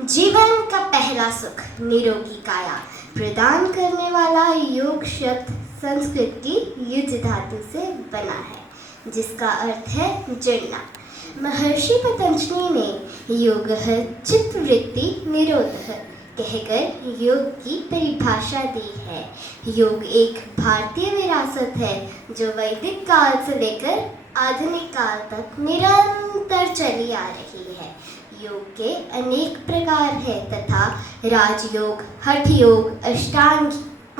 जीवन का पहला सुख निरोगी काया प्रदान करने वाला योग शब्द संस्कृत की युज धातु से बना है, जिसका अर्थ है जुड़ना। महर्षि पतंजलि ने योगः चित्तवृत्ति निरोधः कहकर योग की परिभाषा दी है। योग एक भारतीय विरासत है जो वैदिक काल से लेकर आधुनिक काल तक निरंतर चली आ रही है। योग के अनेक प्रकार है तथा राजयोग, हठ योग, अष्टांग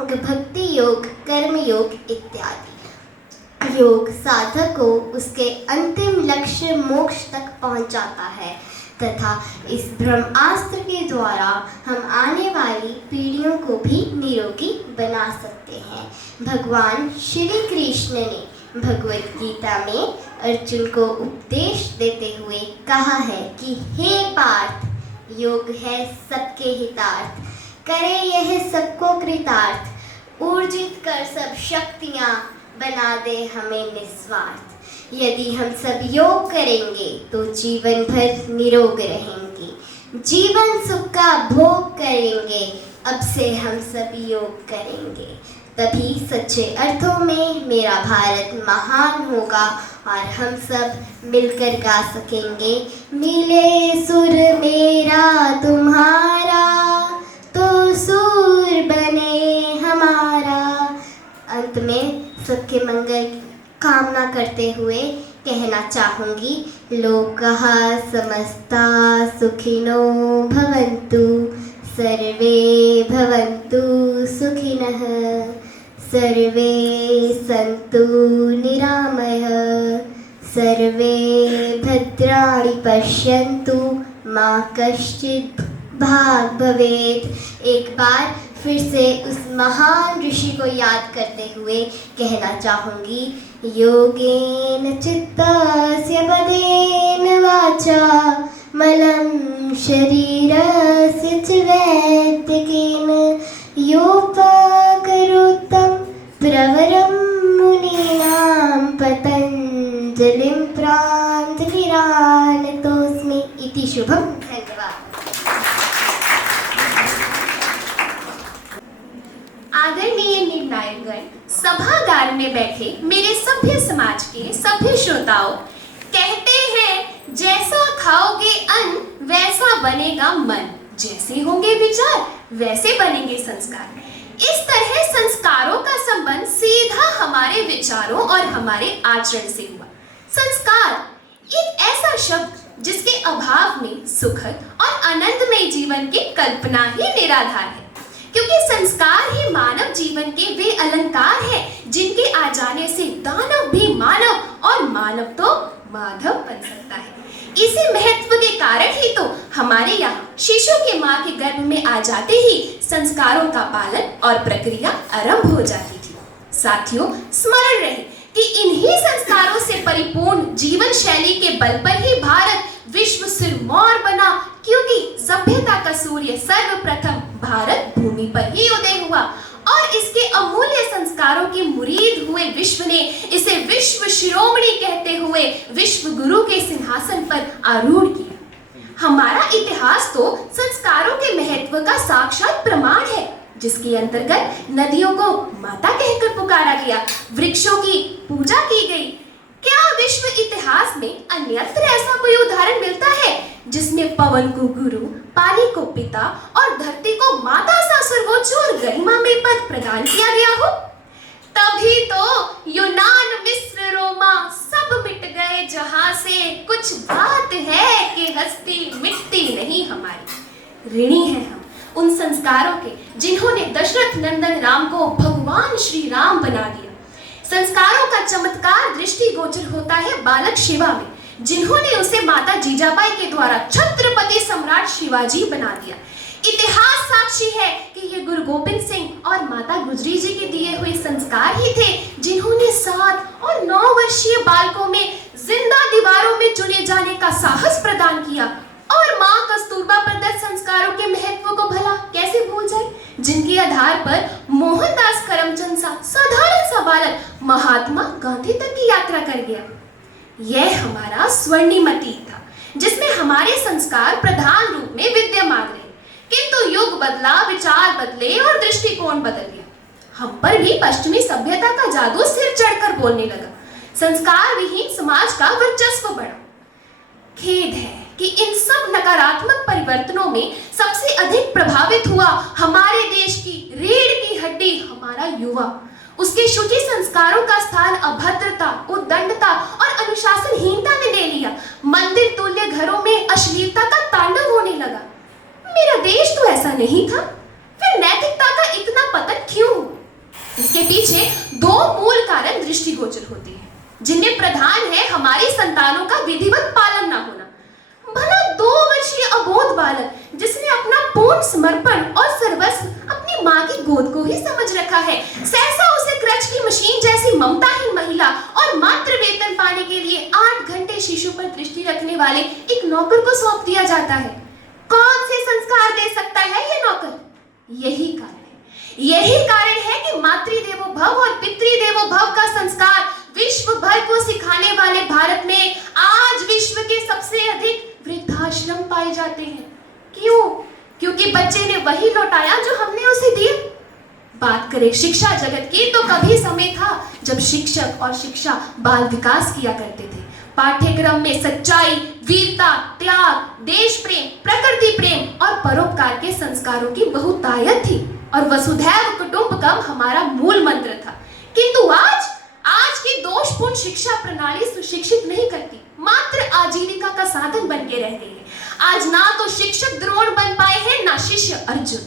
भक्ति योग, कर्म योग इत्यादि। योग साधक को उसके अंतिम लक्ष्य मोक्ष तक पहुंचाता है तथा इस ब्रह्मास्त्र के द्वारा हम आने वाली पीढ़ियों को भी निरोगी बना सकते हैं। भगवान श्री कृष्ण ने भगवत गीता में अर्जुन को उपदेश देते हुए कहा है कि हे पार्थ, योग है सबके हितार्थ, करे यह सबको कृतार्थ, ऊर्जित कर सब शक्तियाँ, बना दे हमें निस्वार्थ। यदि हम सब योग करेंगे तो जीवन भर निरोग रहेंगे, जीवन सुख का भोग करेंगे। अब से हम सब योग करेंगे, तभी सच्चे अर्थों में मेरा भारत महान होगा और हम सब मिलकर गा सकेंगे, मिले सुर मेरा तुम्हारा तो सुर बने हमारा। अंत में सबके मंगल कामना करते हुए कहना चाहूँगी, लोकाः समस्ता सुखिनो भवन्तु, सर्वे भवन्तु सुखिनः, सर्वे सन्तु निरामयः, सर्वे भद्राणि पश्यन्तु, मा कश्चित् भाग् भवेत्। एक बार फिर से उस महान ऋषि को याद करते हुए कहना चाहूँगी, योगेन चित्तस्य वदेन वाचा मलं शरीरस्य च वैद्यकेन योपकरोतं प्रवरं मुनीनां पतञ्जलिं प्राञ्जलिरानतोऽस्मि इति शुभं। धन्यवाद। आदरणीय निर्णायकगण, सभागार में बैठे मेरे सभ्य समाज के सभ्य श्रोताओं, कहते हैं जैसा खाओगे अन्न वैसा बनेगा मन, जैसे होंगे विचार वैसे बनेंगे संस्कार। इस तरह संस्कारों का संबंध सीधा हमारे विचारों और हमारे आचरण से हुआ। संस्कार एक ऐसा शब्द जिसके अभाव में सुखद और आनंदमय जीवन की कल्पना ही निराधार है, क्योंकि संस्कार ही मानव जीवन के वे अलंकार हैं जिनके आ जाने से दानव भी मानव और मानव तो माधव बन सकता है। इसी महत्व के कारण ही तो हमारे यहाँ शिशु के माँ के गर्भ में आ जाते ही संस्कारों का पालन और प्रक्रिया आरंभ हो जाती थी। साथियों, स्मरण रहे कि इन्हीं संस्कारों से परिपूर्ण जीवन शैली के बल पर ही भारत विश्व सिरमौर बना, क्योंकि सभ्यता का सूर्य सर्वप्रथम भारत भूमि पर ही उदय हुआ और इसके अमूल्य संस्कारों के मुरीद हुए विश्व ने इसे विश्व शिरोमणि कहते हुए विश्व गुरु के सिंहासन पर आरूढ़ किया। हमारा इतिहास तो संस्कारों के महत्व का साक्षात प्रमाण है, जिसके अंतर्गत नदियों को माता कहकर पुकारा गया, वृक्षों की पूजा की गई। क्या विश्व इतिहास में अन्यत्र ऐसा कोई उदाहरण मिलता है जिसमें पवन को गुरु, पानी को पिता और धरती को माता सा सर्वोच्च और गरिमामय पद प्रदान किया गया हो? तभी तो यूनान, मिस्र, रोमा सब मिट गए जहां से, कुछ बात है कि हस्ती मिटती नहीं हमारी। ऋणी हैं हम उन संस्कारों के जिन्होंने दशरथ नंदन राम को भगवान श्री राम बना दिया। संस्कारों का चमत्कार दृष्टिगोचर होता है बालक शिवा में, जिन्होंने उसे माता जीजाबाई के द्वारा छत्रपति सम्राट शिवाजी बना दिया। इतिहास साक्षी है कि ये गुरु गोविंद सिंह और माता गुजरी जी के दिए हुए संस्कार ही थे जिन्होंने 7 और 9 वर्षीय बालकों में जिंदा दीवारों में चुने जाने का साहस प्रदान किया। और माँ कस्तूरबा प्रदत्त संस्कारों के महत्व को भला कैसे भूल जाए, जिनके आधार पर मोहनदास करमचंद सा साधारण सा बालक महात्मा गांधी तक की यात्रा कर गया। यह हमारा स्वर्णिम अतीत था जिसमें हमारे संस्कार प्रधान रूप में विद्यमान रहे, किंतु युग बदला, विचार बदले और दृष्टिकोण बदल गया। हम पर भी पश्चिमी सभ्यता का जादू सिर चढ़कर बोलने लगा। संस्कार विहीन समाज का वर्चस्व बढ़ा। खेद है कि इन सब नकारात्मक परिवर्तनों में सबसे अधिक प्रभावित हुआ हमारे देश की रीढ़ की हड्डी हमारा युवा। उसके शुचि संस्कारों का स्थान अभद्रता, उद्दंडता और अनुशासनहीनता ने ले लिया। मंदिर तुल्य घरों में अश्लीलता का तांडव होने लगा। मेरा देश तो ऐसा नहीं था, फिर नैतिकता का इतना पतन क्यों? इसके पीछे 2 मूल कारण दृष्टिगोचर होते हैं, जिनमें प्रधान है हमारी संतानों का विधिवत पालन न होना। भला 2 वर्षीय अबोध बालक जिसने अपना पूर्ण समर्पण और सर्वस्व अपनी माँ की गोद को ही समझ रखा है, सहसा उसे क्रच की मशीन जैसी ममताहीन महिला और मात्र वेतन पाने के लिए 8 घंटे शिशु पर दृष्टि रखने वाले एक नौकर को सौंप दिया जाता है। कौन से संस्कार दे सकता है ये नौकर? यही कारण है कि मातृदेवो भव और पितृदेवो भव का संस्कार विश्व भर को सिखाने वाले भारत में आज विश्व के सबसे अधिक वृद्धाश्रम पाए जाते हैं। क्यों? क्योंकि बच्चे ने वही लौटाया जो हमने उसे दिया। बात करें शिक्षा जगत की, तो कभी समय था जब शिक्षक और शिक्षा बाल विकास किया करते थे। पाठ्यक्रम में सच्चाई, वीरता, त्याग, देश प्रेम, प्रकृति प्रेम और परोपकार के संस्कारों की बहुतायत थी और वसुधैव कुटुंबकम हमारा मूल मंत्र था। किंतु आज की दोषपूर्ण शिक्षा प्रणाली सुशिक्षित नहीं करती, मात्र आजीविका का साधन बन के रह गई है। आज ना तो शिक्षक द्रोण बन पाए हैं, ना शिष्य अर्जुन।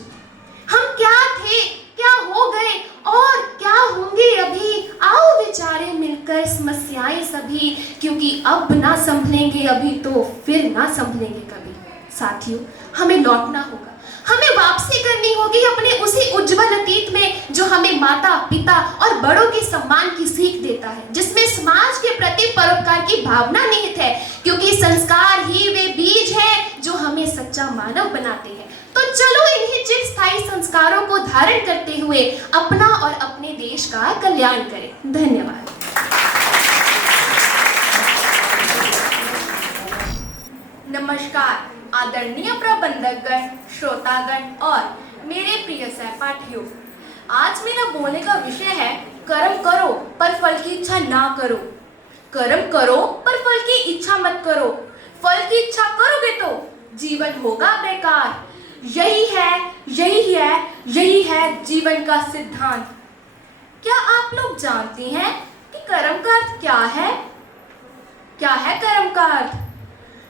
हम क्या थे, क्या हो गए और क्या होंगे अभी, आओ विचारे मिलकर समस्याएं सभी, क्योंकि अब ना संभलेंगे अभी तो फिर ना संभलेंगे कभी। साथियों, हमें लौटना होगा, हमें वापसी करनी होगी अपने उसी उज्जवल अतीत में जो हमें माता पिता और बड़ों के सम्मान की सीख देता है, जिसमें समाज के प्रति परोपकार की भावना निहित है, क्योंकि संस्कार ही वे बीज हैं जो हमें सच्चा मानव बनाते हैं। तो चलो इन्हीं चिरस्थायी संस्कारों को धारण करते हुए अपना और अपने देश का कल्याण करें। धन्यवाद। नमस्कार आदरणीय प्रबंधकगण, श्रोतागण और मेरे प्रिय सहपाठियों। आज मेरा बोलने का विषय है कर्म करो पर फल की इच्छा ना करो। कर्म करो पर फल की इच्छा मत करो। फल की इच्छा करोगे तो जीवन होगा बेकार। यही है जीवन का सिद्धांत। क्या आप लोग जानते हैं कि कर्म का अर्थ क्या है? क्या है कर्म का अर्थ?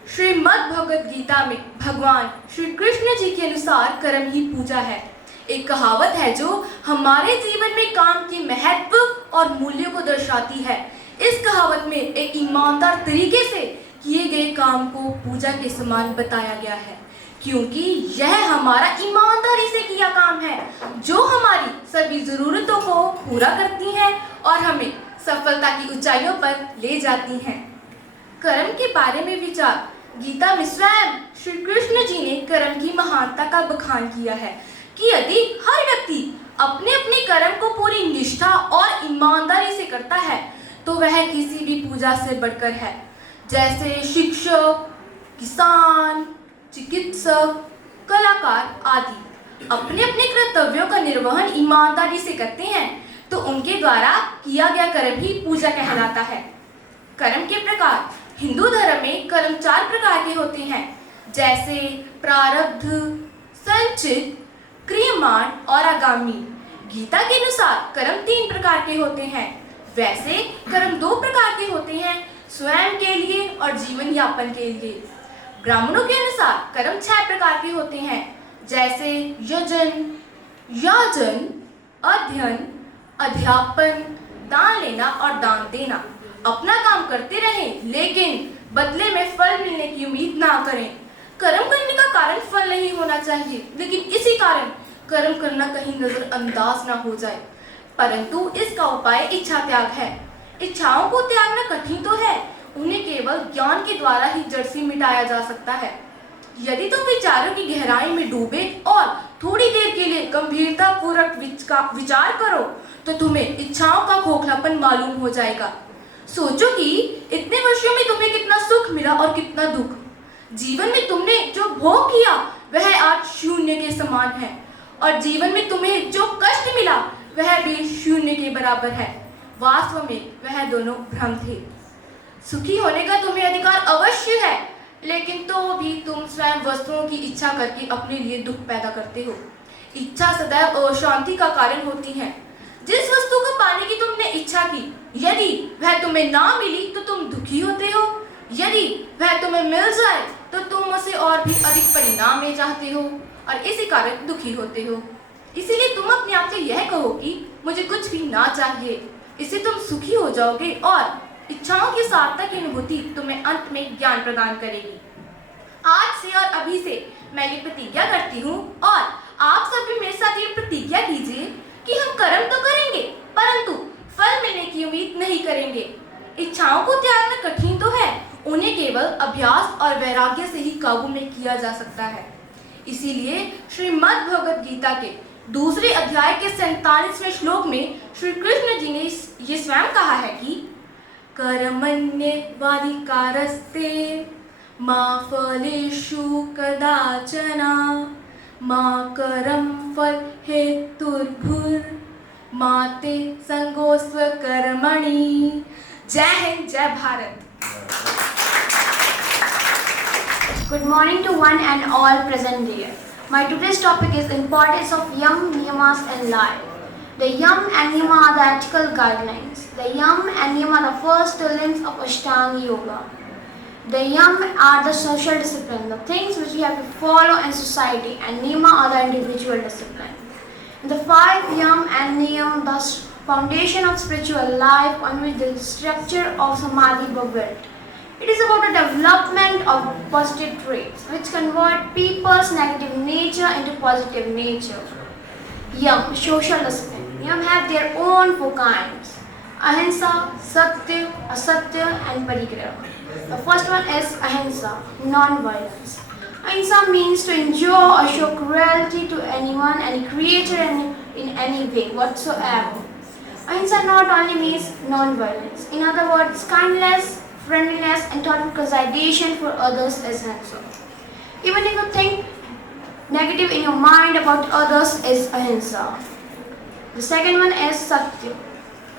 श्रीमद् भगवद गीता में भगवान श्री कृष्ण जी के अनुसार कर्म ही पूजा है। एक कहावत है जो हमारे जीवन में काम के महत्व और मूल्यों को दर्शाती है। इस कहावत में एक ईमानदार तरीके से किए गए काम को पूजा के समान बताया गया है, क्योंकि यह हमारा ईमानदारी से किया काम है जो हमारी सभी जरूरतों को पूरा करती हैं और हमें सफलता की ऊंचाइयों पर ले जाती हैं। कर्म के बारे में विचार गीता में स्वयं श्री कृष्ण जी ने कर्म की महानता का बखान किया है कि यदि हर व्यक्ति अपने अपने कर्म को पूरी निष्ठा और ईमानदारी से करता है तो वह किसी भी पूजा से बढ़कर है। जैसे शिक्षक, किसान, चिकित्सक, कलाकार आदि अपने अपने कर्तव्यों का निर्वहन ईमानदारी से करते हैं तो उनके द्वारा किया गया कर्म ही पूजा कहलाता है। कर्म के प्रकार हिंदू धर्म में कर्म 4 प्रकार के होते हैं, जैसे प्रारब्ध, संचित, क्रियमाण और आगामी। गीता के अनुसार कर्म 3 प्रकार के होते हैं। वैसे कर्म 2 प्रकार के होते हैं, स्वयं के लिए और जीवन यापन के लिए। ब्राह्मणों के अनुसार कर्म 6 प्रकार के होते हैं, जैसे यजन, याजन, अध्ययन, अध्यापन, दान लेना और दान देना। अपना काम करते रहें लेकिन बदले में फल मिलने की उम्मीद ना करें। कर्म करने का कारण फल नहीं होना चाहिए, लेकिन इसी कारण कर्म करना कहीं नजरअंदाज ना हो जाए। परंतु इसका उपाय इच्छा त्याग है। इच्छाओं को त्यागना कठिन तो है, उन्हें केवल ज्ञान के द्वारा ही जड़ से मिटाया जा सकता है। यदि तुम विचारों की गहराई में डूबे और थोड़ी देर के लिए गंभीरता पूर्वक विचार करो तो तुम्हें इच्छाओं का खोखलापन मालूम हो जाएगा। सोचो कि इतने वर्षों में तुम्हें कितना सुख मिला और कितना दुख। जीवन में तुमने जो भोग किया वह आज शून्य के समान है और जीवन में तुम्हें जो कष्ट मिला वह भी शून्य के बराबर है। वास्तव में वह दोनों भ्रम थे। सुखी होने का तुम्हें अधिकार अवश्य है, लेकिन तो भी तुम स्वयं वस्तुओं की इच्छा करके अपने लिए दुख पैदा करते हो। इच्छा सदैव अशांति का कारण होती है। जिस वस्तु को पाने की तुमने इच्छा की, यदि वह तुम्हें ना मिली तो तुम दुखी होते हो। यदि वह तुम्हें मिल जाए तो तुम उसे और भी अधिक परिणाम में चाहते हो और इसी कारण दुखी होते हो। इसीलिए तुम अपने आप से यह कहो कि मुझे कुछ भी ना चाहिए। इससे तुम सुखी हो जाओगे और इच्छाओं की सार्थक की अनुभूति तुम्हें अंत में ज्ञान प्रदान करेगी। आज से और अभी से मैं ये प्रतिज्ञा करती हूँ और आप सभी मेरे साथ ये प्रतिज्ञा कीजिए कि हम कर्म तो करेंगे परंतु फल मिलने की उम्मीद नहीं करेंगे। इच्छाओं को त्यागना कठिन तो है, उन्हें केवल अभ्यास और वैराग्य से ही काबू में किया जा सकता है। इसीलिए श्रीमद् भगवद गीता के 2 अध्याय के 47वें श्लोक में श्री कृष्ण जी ने ये स्वयं कहा है कि कर्मण्येवाधिकारस्ते मा फलेषु कदाचन मा कर्म फल हेतुर्भुर् मा ते संगोस्व कर्मणि। जय हिंद, जय Bharat. Good morning to one and all present here. My today's topic is importance of Yam, Niyamas and life. The Yam and Niyama are the ethical guidelines. The Yam and Niyama are the first 2 limbs of Ashtanga Yoga. The Yam are the social discipline, the things which we have to follow in society, and Niyama are the individual discipline. The 5 Yam and Niyam, the foundation of spiritual life on which the structure of Samadhi were built. It is about the development of positive traits which convert people's negative nature into positive nature. Yam, social discipline. Yam have their own four kinds: ahimsa, satya, asatya, and parigraha. The first one is ahimsa, non-violence. Ahimsa means to endure or show cruelty to anyone, any creature, in any way whatsoever. Ahimsa not only means non-violence. In other words, kindness, friendliness, and total consideration for others is ahimsa. Even if you think negative in your mind about others is ahimsa. The second one is satya.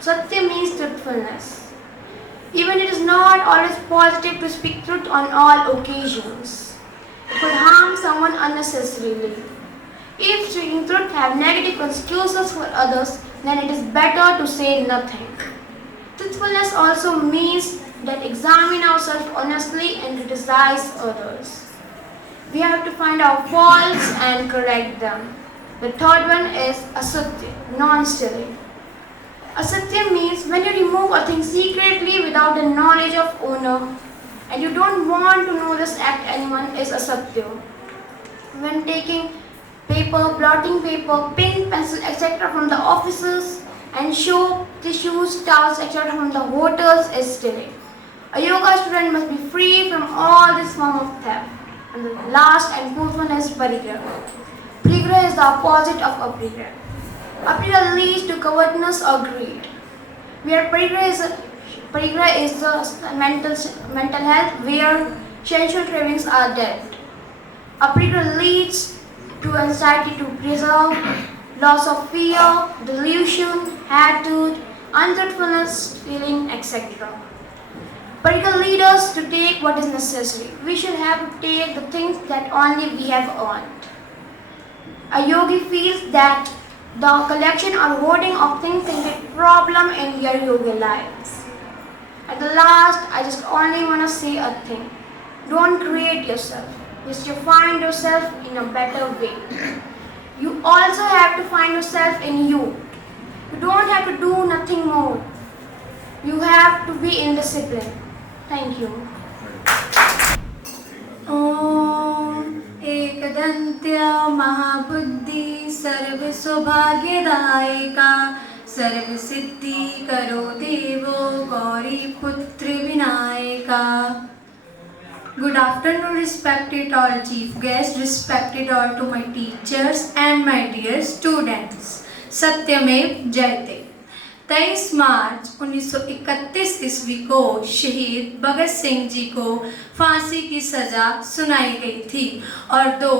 Satya means truthfulness. Even it is not always positive to speak truth on all occasions. It could harm someone unnecessarily. If speaking truth have negative consequences for others, then it is better to say nothing. Truthfulness also means that examine ourselves honestly and criticize others. We have to find our faults and correct them. The third one is asatya, non-stealing. Asatya means when you remove a thing secretly without the knowledge of owner and you don't want to know this act anyone is asatya. When taking paper, blotting paper, pen, pencil, etc. from the offices and soap, tissues, towels, etc. from the hotels is stealing. A yoga student must be free from all this form of theft. And the last and fourth one is parigraha. Parigraha is the opposite of aparigraha. Aparigraha leads to covetousness or greed. Where parigraha is the mental health where sensual cravings are dead. Aparigraha leads to anxiety to preserve, loss of fear, delusion, attitude, untruthfulness, stealing, etc. Parigraha leads us to take what is necessary. We should have to take the things that only we have earned. A yogi feels that the collection or hoarding of things can be a problem in their yoga lives. At the last, I just only want to say a thing. Don't create yourself. Just you find yourself in a better way. You also have to find yourself in you. You don't have to do nothing more. You have to be in discipline. Thank you. ॐ एकदन्त्य महाबुद्धि सर्व सौभाग्यदायिका सर्वसिद्धि करो देवो गौरी पुत्र Vinayaka. Good afternoon, respected all chief guests, respected all to my teachers and my dear students. सत्यमेव जयते. 23 मार्च 1931 ईस्वी को शहीद भगत सिंह जी को फांसी की सजा सुनाई गई थी और 2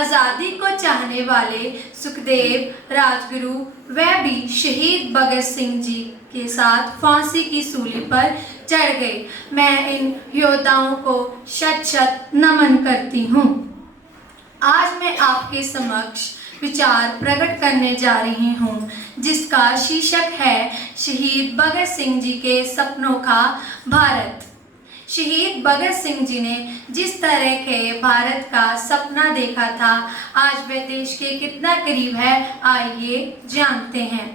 आज़ादी को चाहने वाले सुखदेव राजगुरु वह भी शहीद भगत सिंह जी के साथ फांसी की सूली पर चढ़ गए. मैं इन योद्धाओं को शत शत नमन करती हूँ. आज मैं आपके समक्ष विचार प्रकट करने जा रही हूँ जिसका शीर्षक है शहीद भगत सिंह जी के सपनों का भारत. शहीद भगत सिंह जी ने जिस तरह के भारत का सपना देखा था आज वह देश के कितना करीब है आइए जानते हैं.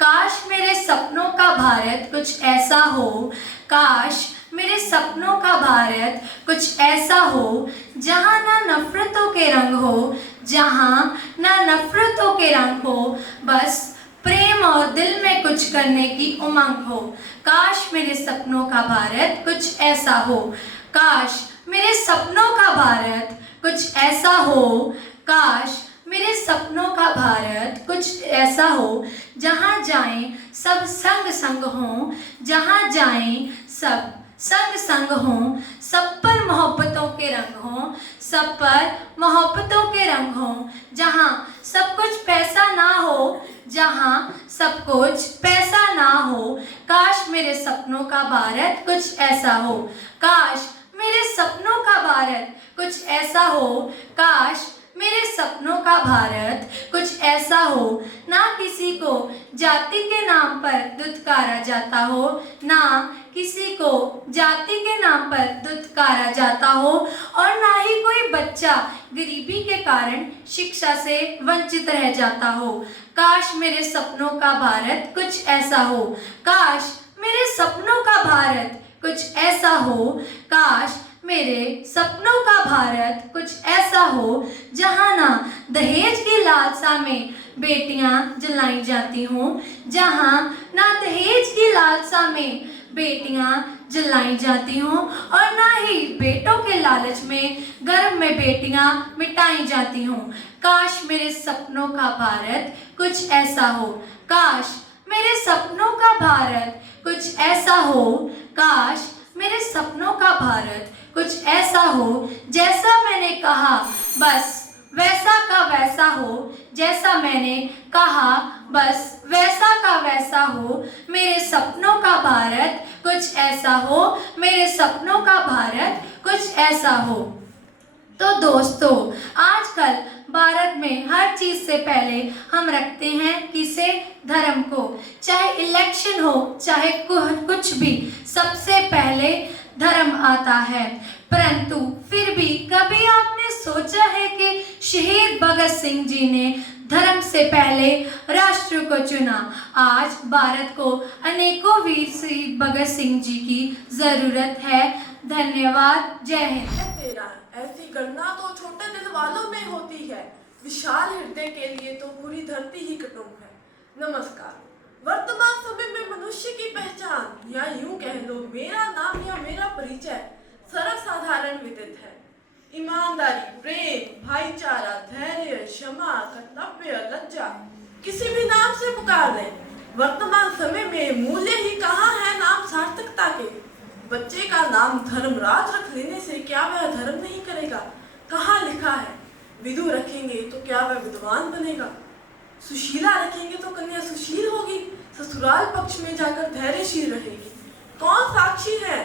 काश मेरे सपनों का भारत कुछ ऐसा हो, काश मेरे सपनों का भारत कुछ ऐसा हो जहाँ ना नफरतों के रंग हो, जहाँ ना नफरतों के रंग हो, बस प्रेम और दिल में कुछ करने की उमंग हो. काश मेरे सपनों का भारत कुछ ऐसा हो, काश मेरे सपनों का भारत कुछ ऐसा हो, काश मेरे सपनों का भारत कुछ ऐसा हो जहाँ जाएं सब संग संग हों, जहाँ जाएं सब संग संग हों, सब पर मोहब्बतों के रंग हों, सब पर मोहब्बतों के रंग हों, जहाँ सब कुछ पैसा ना हो, जहाँ सब कुछ पैसा ना हो. काश मेरे सपनों का भारत कुछ ऐसा हो, काश मेरे सपनों का भारत कुछ ऐसा हो, काश मेरे सपनों का भारत कुछ ऐसा हो. ना किसी को जाति के नाम पर दुत्कारा जाता हो, ना किसी को जाति के नाम पर दुत्कारा जाता हो और ना ही कोई बच्चा गरीबी के कारण शिक्षा से वंचित रह जाता हो. काश मेरे सपनों का भारत कुछ ऐसा हो, काश मेरे सपनों का भारत कुछ ऐसा हो। काश मेरे सपनों का भारत कुछ ऐसा हो जहाँ ना दहेज की लालसा में बेटियां जलाई जाती हों, जहाँ ना दहेज की लालसा में बेटियां जलाई जाती हों और ना ही बेटों के लालच में गर्भ में बेटियां मिटाई जाती हों। काश मेरे सपनों का भारत कुछ ऐसा हो। काश मेरे सपनों का भारत कुछ ऐसा हो। काश मेरे सपनों का भारत कुछ ऐसा हो जैसा मैंने कहा बस वैसा का वैसा हो। जैसा मैंने कहा बस वैसा का वैसा हो। मेरे सपनों का भारत कुछ ऐसा हो। मेरे सपनों का भारत कुछ ऐसा हो। तो दोस्तों, आजकल भारत में हर चीज़ से पहले हम रखते हैं किसे? धर्म को। चाहे इलेक्शन हो, चाहे कुछ भी, सबसे पहले धर्म आता है। परंतु फिर भी कभी आपने सोचा है कि शहीद भगत सिंह जी ने धर्म से पहले राष्ट्र को चुना? आज भारत को अनेकों वीर शहीद भगत सिंह जी की जरूरत है। धन्यवाद। जय हिंद। तेरा ऐसी गणना तो छोटे दिल वालों में होती है, विशाल हृदय के लिए तो पूरी धरती ही कुटुंब है। नमस्कार। वर्तमान समय में मनुष्य की पहचान या यूं कह लो मेरा नाम या मेरा परिचय सर्वसाधारण विदित है। ईमानदारी, प्रेम, भाईचारा, धैर्य, क्षमा, कर्तव्य, लज्जा, किसी भी नाम से पुकार लें। वर्तमान समय में मूल्य ही कहाँ है नाम सार्थकता के। बच्चे का नाम धर्मराज रख लेने से क्या वह धर्म नहीं करेगा? कहाँ लिखा है? विदु रखेंगे तो क्या वह विद्वान बनेगा? सुशीला रखेंगे तो कन्या सुशील होगी, ससुराल पक्ष में जाकर धैर्यशील रहेगी। कौन साक्षी है?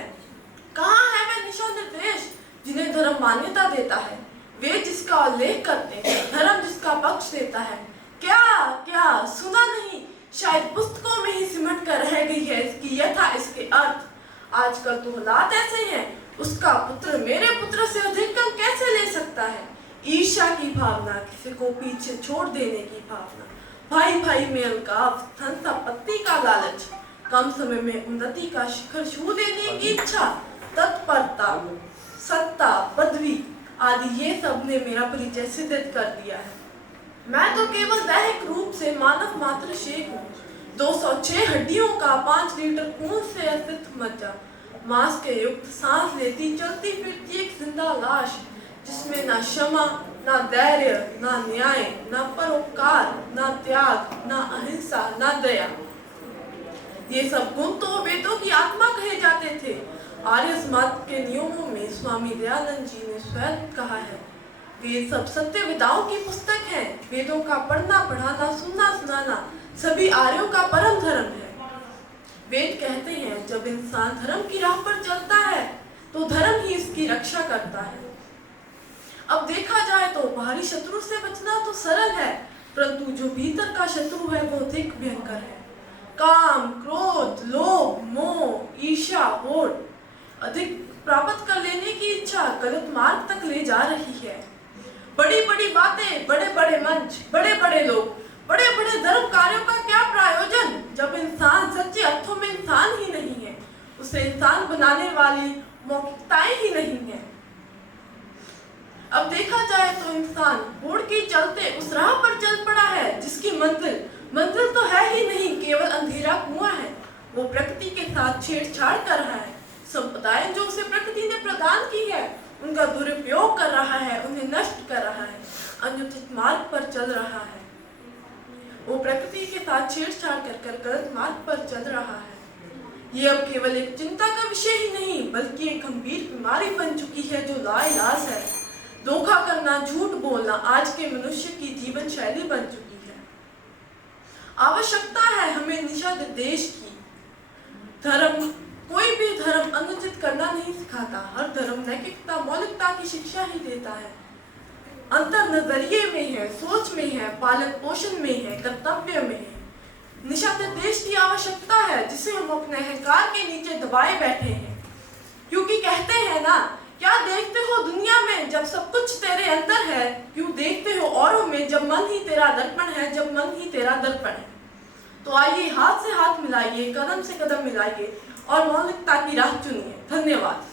कहाँ है वह दिशा निर्देश जिन्हें धर्म मान्यता देता है? वे जिसका उल्लेख करते हैं, धर्म जिसका पक्ष देता है। क्या क्या सुना नहीं? शायद पुस्तकों में ही सिमट कर रह गई है इसकी यथा इसके अर्थ। आजकल तो हालात ऐसे हैं, उसका पुत्र मेरे पुत्र से अधिक कम कैसे ले सकता है? ईर्ष्या की भावना, किसी को पीछे छोड़ देने की भावना, भाई भाई में अलगाव, धन संपत्ति का लालच, कम समय में उन्नति का शिखर छू देने की इच्छा, तत्परता, सत्ता, पदवी आदि ये सब ने मेरा परिचय सिद्ध कर दिया है। मैं तो केवल दैहिक रूप से मानव मात्र शेख हूँ। 206 हड्डियों का 5 लीटर खून से अस्तित्व मज्जा, मांस के युक्त सांस लेती चलती फिरती एक जिंदा लाश, जिसमें ना क्षमा, ना धैर्य, ना न्याय, ना परोपकार, ना त्याग, ना अहिंसा, ना दया। ये सब गुण तो वेदों की आत्मा कहे जाते थे। आर्य समाज के नियमों में स्वामी दयानंद जी ने स्वयं कहा है, वेद सब सत्य विदाओं की पुस्तक है। वेदों का पढ़ना, पढ़ाना, सुनना, सुनाना सभी आर्यों का परम धर्म है। वेद कहते हैं जब इंसान धर्म की राह पर चलता है तो धर्म ही इसकी रक्षा करता है। अब देखा जाए तो बाहरी शत्रु से बचना तो सरल है, परंतु जो भीतर का शत्रु है वो अधिक भयंकर है। काम, क्रोध, लोभ, मोह, ईर्ष्या, होड़, अधिक प्राप्त कर लेने की इच्छा गलत मार्ग तक ले जा रही है। बड़ी बड़ी बातें, बड़े बड़े मंच, बड़े बड़े लोग, बड़े बड़े धर्म कार्यों का क्या प्रयोजन जब इंसान सच्चे अर्थों में इंसान ही नहीं है, उसे इंसान बनाने वाली मौलिकताएं ही नहीं है। अब देखा जाए तो इंसान होड़ के चलते उस राह पर चल पड़ा है जिसकी मंजिल तो है ही नहीं, केवल अंधेरा कुआं है। वो प्रकृति के साथ छेड़छाड़ कर रहा है, संपदाएं जो उसे प्रकृति ने प्रदान की है उनका दुरुपयोग कर रहा है, उन्हें नष्ट कर रहा है, अनुचित मार्ग पर चल रहा है। वो प्रकृति के साथ छेड़छाड़ कर गलत मार्ग पर चल रहा है। ये अब केवल एक चिंता का विषय ही नहीं बल्कि एक गंभीर बीमारी बन चुकी है जो लाइलाज है। धोखा करना, झूठ बोलना आज के मनुष्य की जीवन शैली बन चुकी है। आवश्यकता है हमें दिशा निर्देश की। धर्म, कोई भी धर्म अनुचित करना नहीं सिखाता। हर धर्म नैतिकता, मौलिकता की शिक्षा ही देता है। अंतर नजरिए में है, सोच में है, पालन पोषण में है, कर्तव्य में है। दिशा निर्देश की आवश्यकता है जिसे हम अपने अहंकार के नीचे दबाए बैठे हैं। क्योंकि कहते हैं ना, क्या देखते हो दुनिया में जब सब कुछ तेरे अंदर है, क्यों देखते हो औरों में जब मन ही तेरा दर्पण है, जब मन ही तेरा दर्पण है। तो आइए हाथ से हाथ मिलाइए, कदम से कदम मिलाइए और मौलिकता की राह चुनी है। धन्यवाद।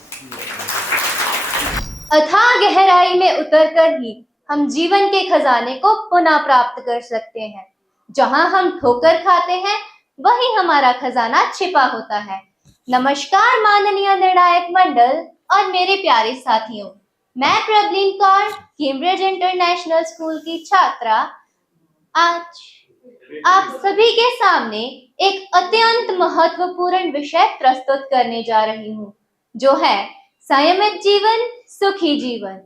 अथाह गहराई में उतरकर ही हम जीवन के खजाने को पुनः प्राप्त कर सकते हैं। जहां हम ठोकर खाते हैं वहीं हमारा खजाना छिपा होता है। नमस्कार माननीय निर्णायक मंडल और मेरे प्यारे साथियों, मैं Prableen Kaur, Cambridge International school की छात्रा, आज आप सभी के सामने एक अत्यंत महत्वपूर्ण विषय प्रस्तुत करने जा रही हूँ, जो है संयमित जीवन, सुखी जीवन।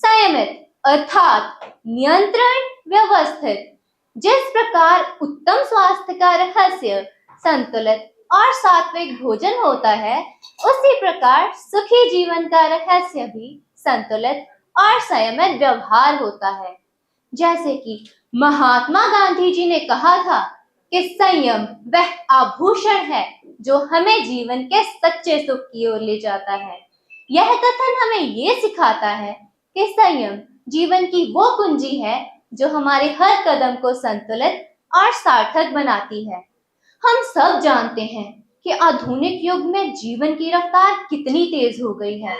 संयमित अर्थात नियंत्रण, व्यवस्थित। जिस प्रकार उत्तम स्वास्थ्य का रहस्य संतुलित और सात्विक भोजन होता है, उसी प्रकार सुखी जीवन का रहस्य भी संतुलित और संयमित व्यवहार होता है। जैसे कि महात्मा गांधी जी ने कहा था कि संयम वह आभूषण है जो हमें जीवन के सच्चे सुख की ओर ले जाता है। यह कथन हमें ये सिखाता है कि संयम जीवन की वो कुंजी है जो हमारे हर कदम को संतुलित और सार्थक बनाती है। हम सब जानते हैं कि आधुनिक युग में जीवन की रफ्तार कितनी तेज हो गई है।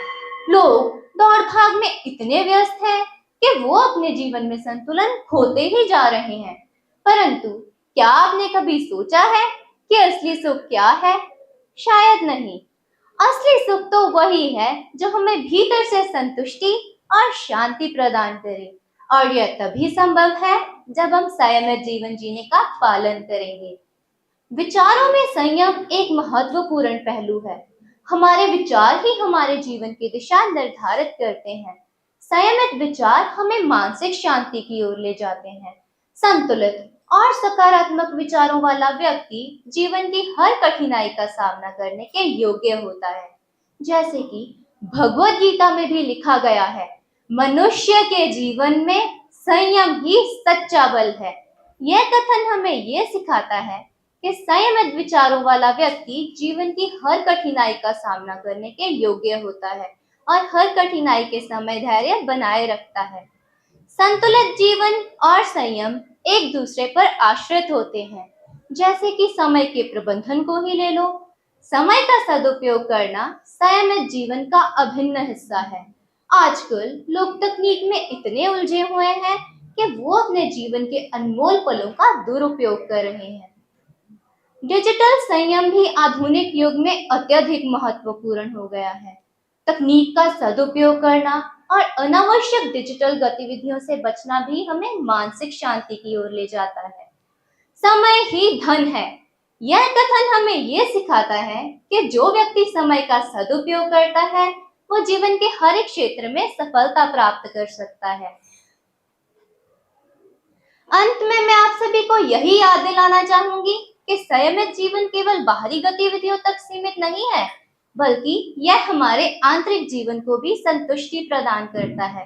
लोग दौड़ भाग में इतने व्यस्त हैं कि वो अपने जीवन में संतुलन खोते ही जा रहे हैं। परंतु क्या आपने कभी सोचा है कि असली सुख क्या है? शायद नहीं। असली सुख तो वही है जो हमें भीतर से संतुष्टि और शांति प्रदान करे, और यह तभी संभव है जब हम संयमित जीवन जीने का पालन करेंगे। विचारों में संयम एक महत्वपूर्ण पहलू है। हमारे विचार ही हमारे जीवन की दिशा निर्धारित करते हैं। संयमित विचार हमें मानसिक शांति की ओर ले जाते हैं। संतुलित और सकारात्मक विचारों वाला व्यक्ति जीवन की हर कठिनाई का सामना करने के योग्य होता है। जैसे कि भगवद गीता में भी लिखा गया है, मनुष्य के जीवन में संयम ही सच्चा बल है। यह कथन हमें यह सिखाता है कि संयमित विचारों वाला व्यक्ति जीवन की हर कठिनाई का सामना करने के योग्य होता है और हर कठिनाई के समय धैर्य बनाए रखता है। संतुलित जीवन और संयम एक दूसरे पर आश्रित होते हैं। जैसे कि समय के प्रबंधन को ही ले लो। समय का सदुपयोग करना संयमित जीवन का अभिन्न हिस्सा है। आजकल लोग तकनीक में इतने उलझे हुए हैं कि वो अपने जीवन के अनमोल पलों का दुरुपयोग कर रहे हैं। डिजिटल संयम भी आधुनिक युग में अत्यधिक महत्वपूर्ण हो गया है। तकनीक का सदुपयोग करना और अनावश्यक डिजिटल गतिविधियों से बचना भी हमें मानसिक शांति की ओर ले जाता है। समय ही धन है। यह कथन हमें यह सिखाता है कि जो व्यक्ति समय का सदुपयोग करता है वो जीवन के हर एक क्षेत्र में सफलता प्राप्त कर सकता है। अंत में मैं आप सभी को यही याद दिलाना चाहूंगी कि संयमित जीवन केवल बाहरी गतिविधियों तक सीमित नहीं है, बल्कि यह हमारे आंतरिक जीवन को भी संतुष्टि प्रदान करता है।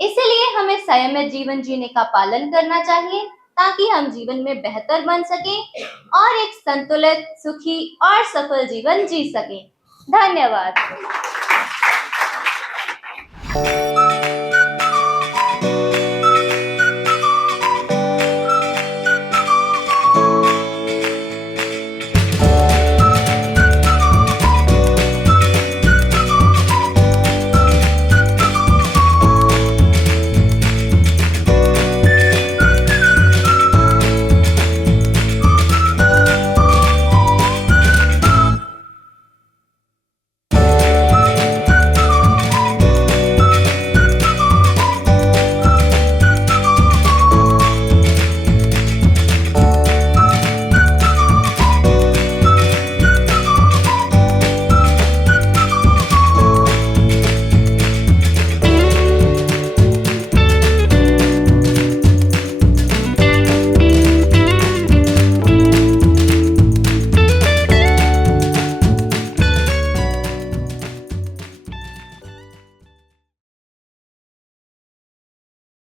इसलिए हमें संयमित जीवन जीने का पालन करना चाहिए ताकि हम जीवन में बेहतर बन सकें और एक संतुलित, सुखी और सफल जीवन जी सकें। धन्यवाद।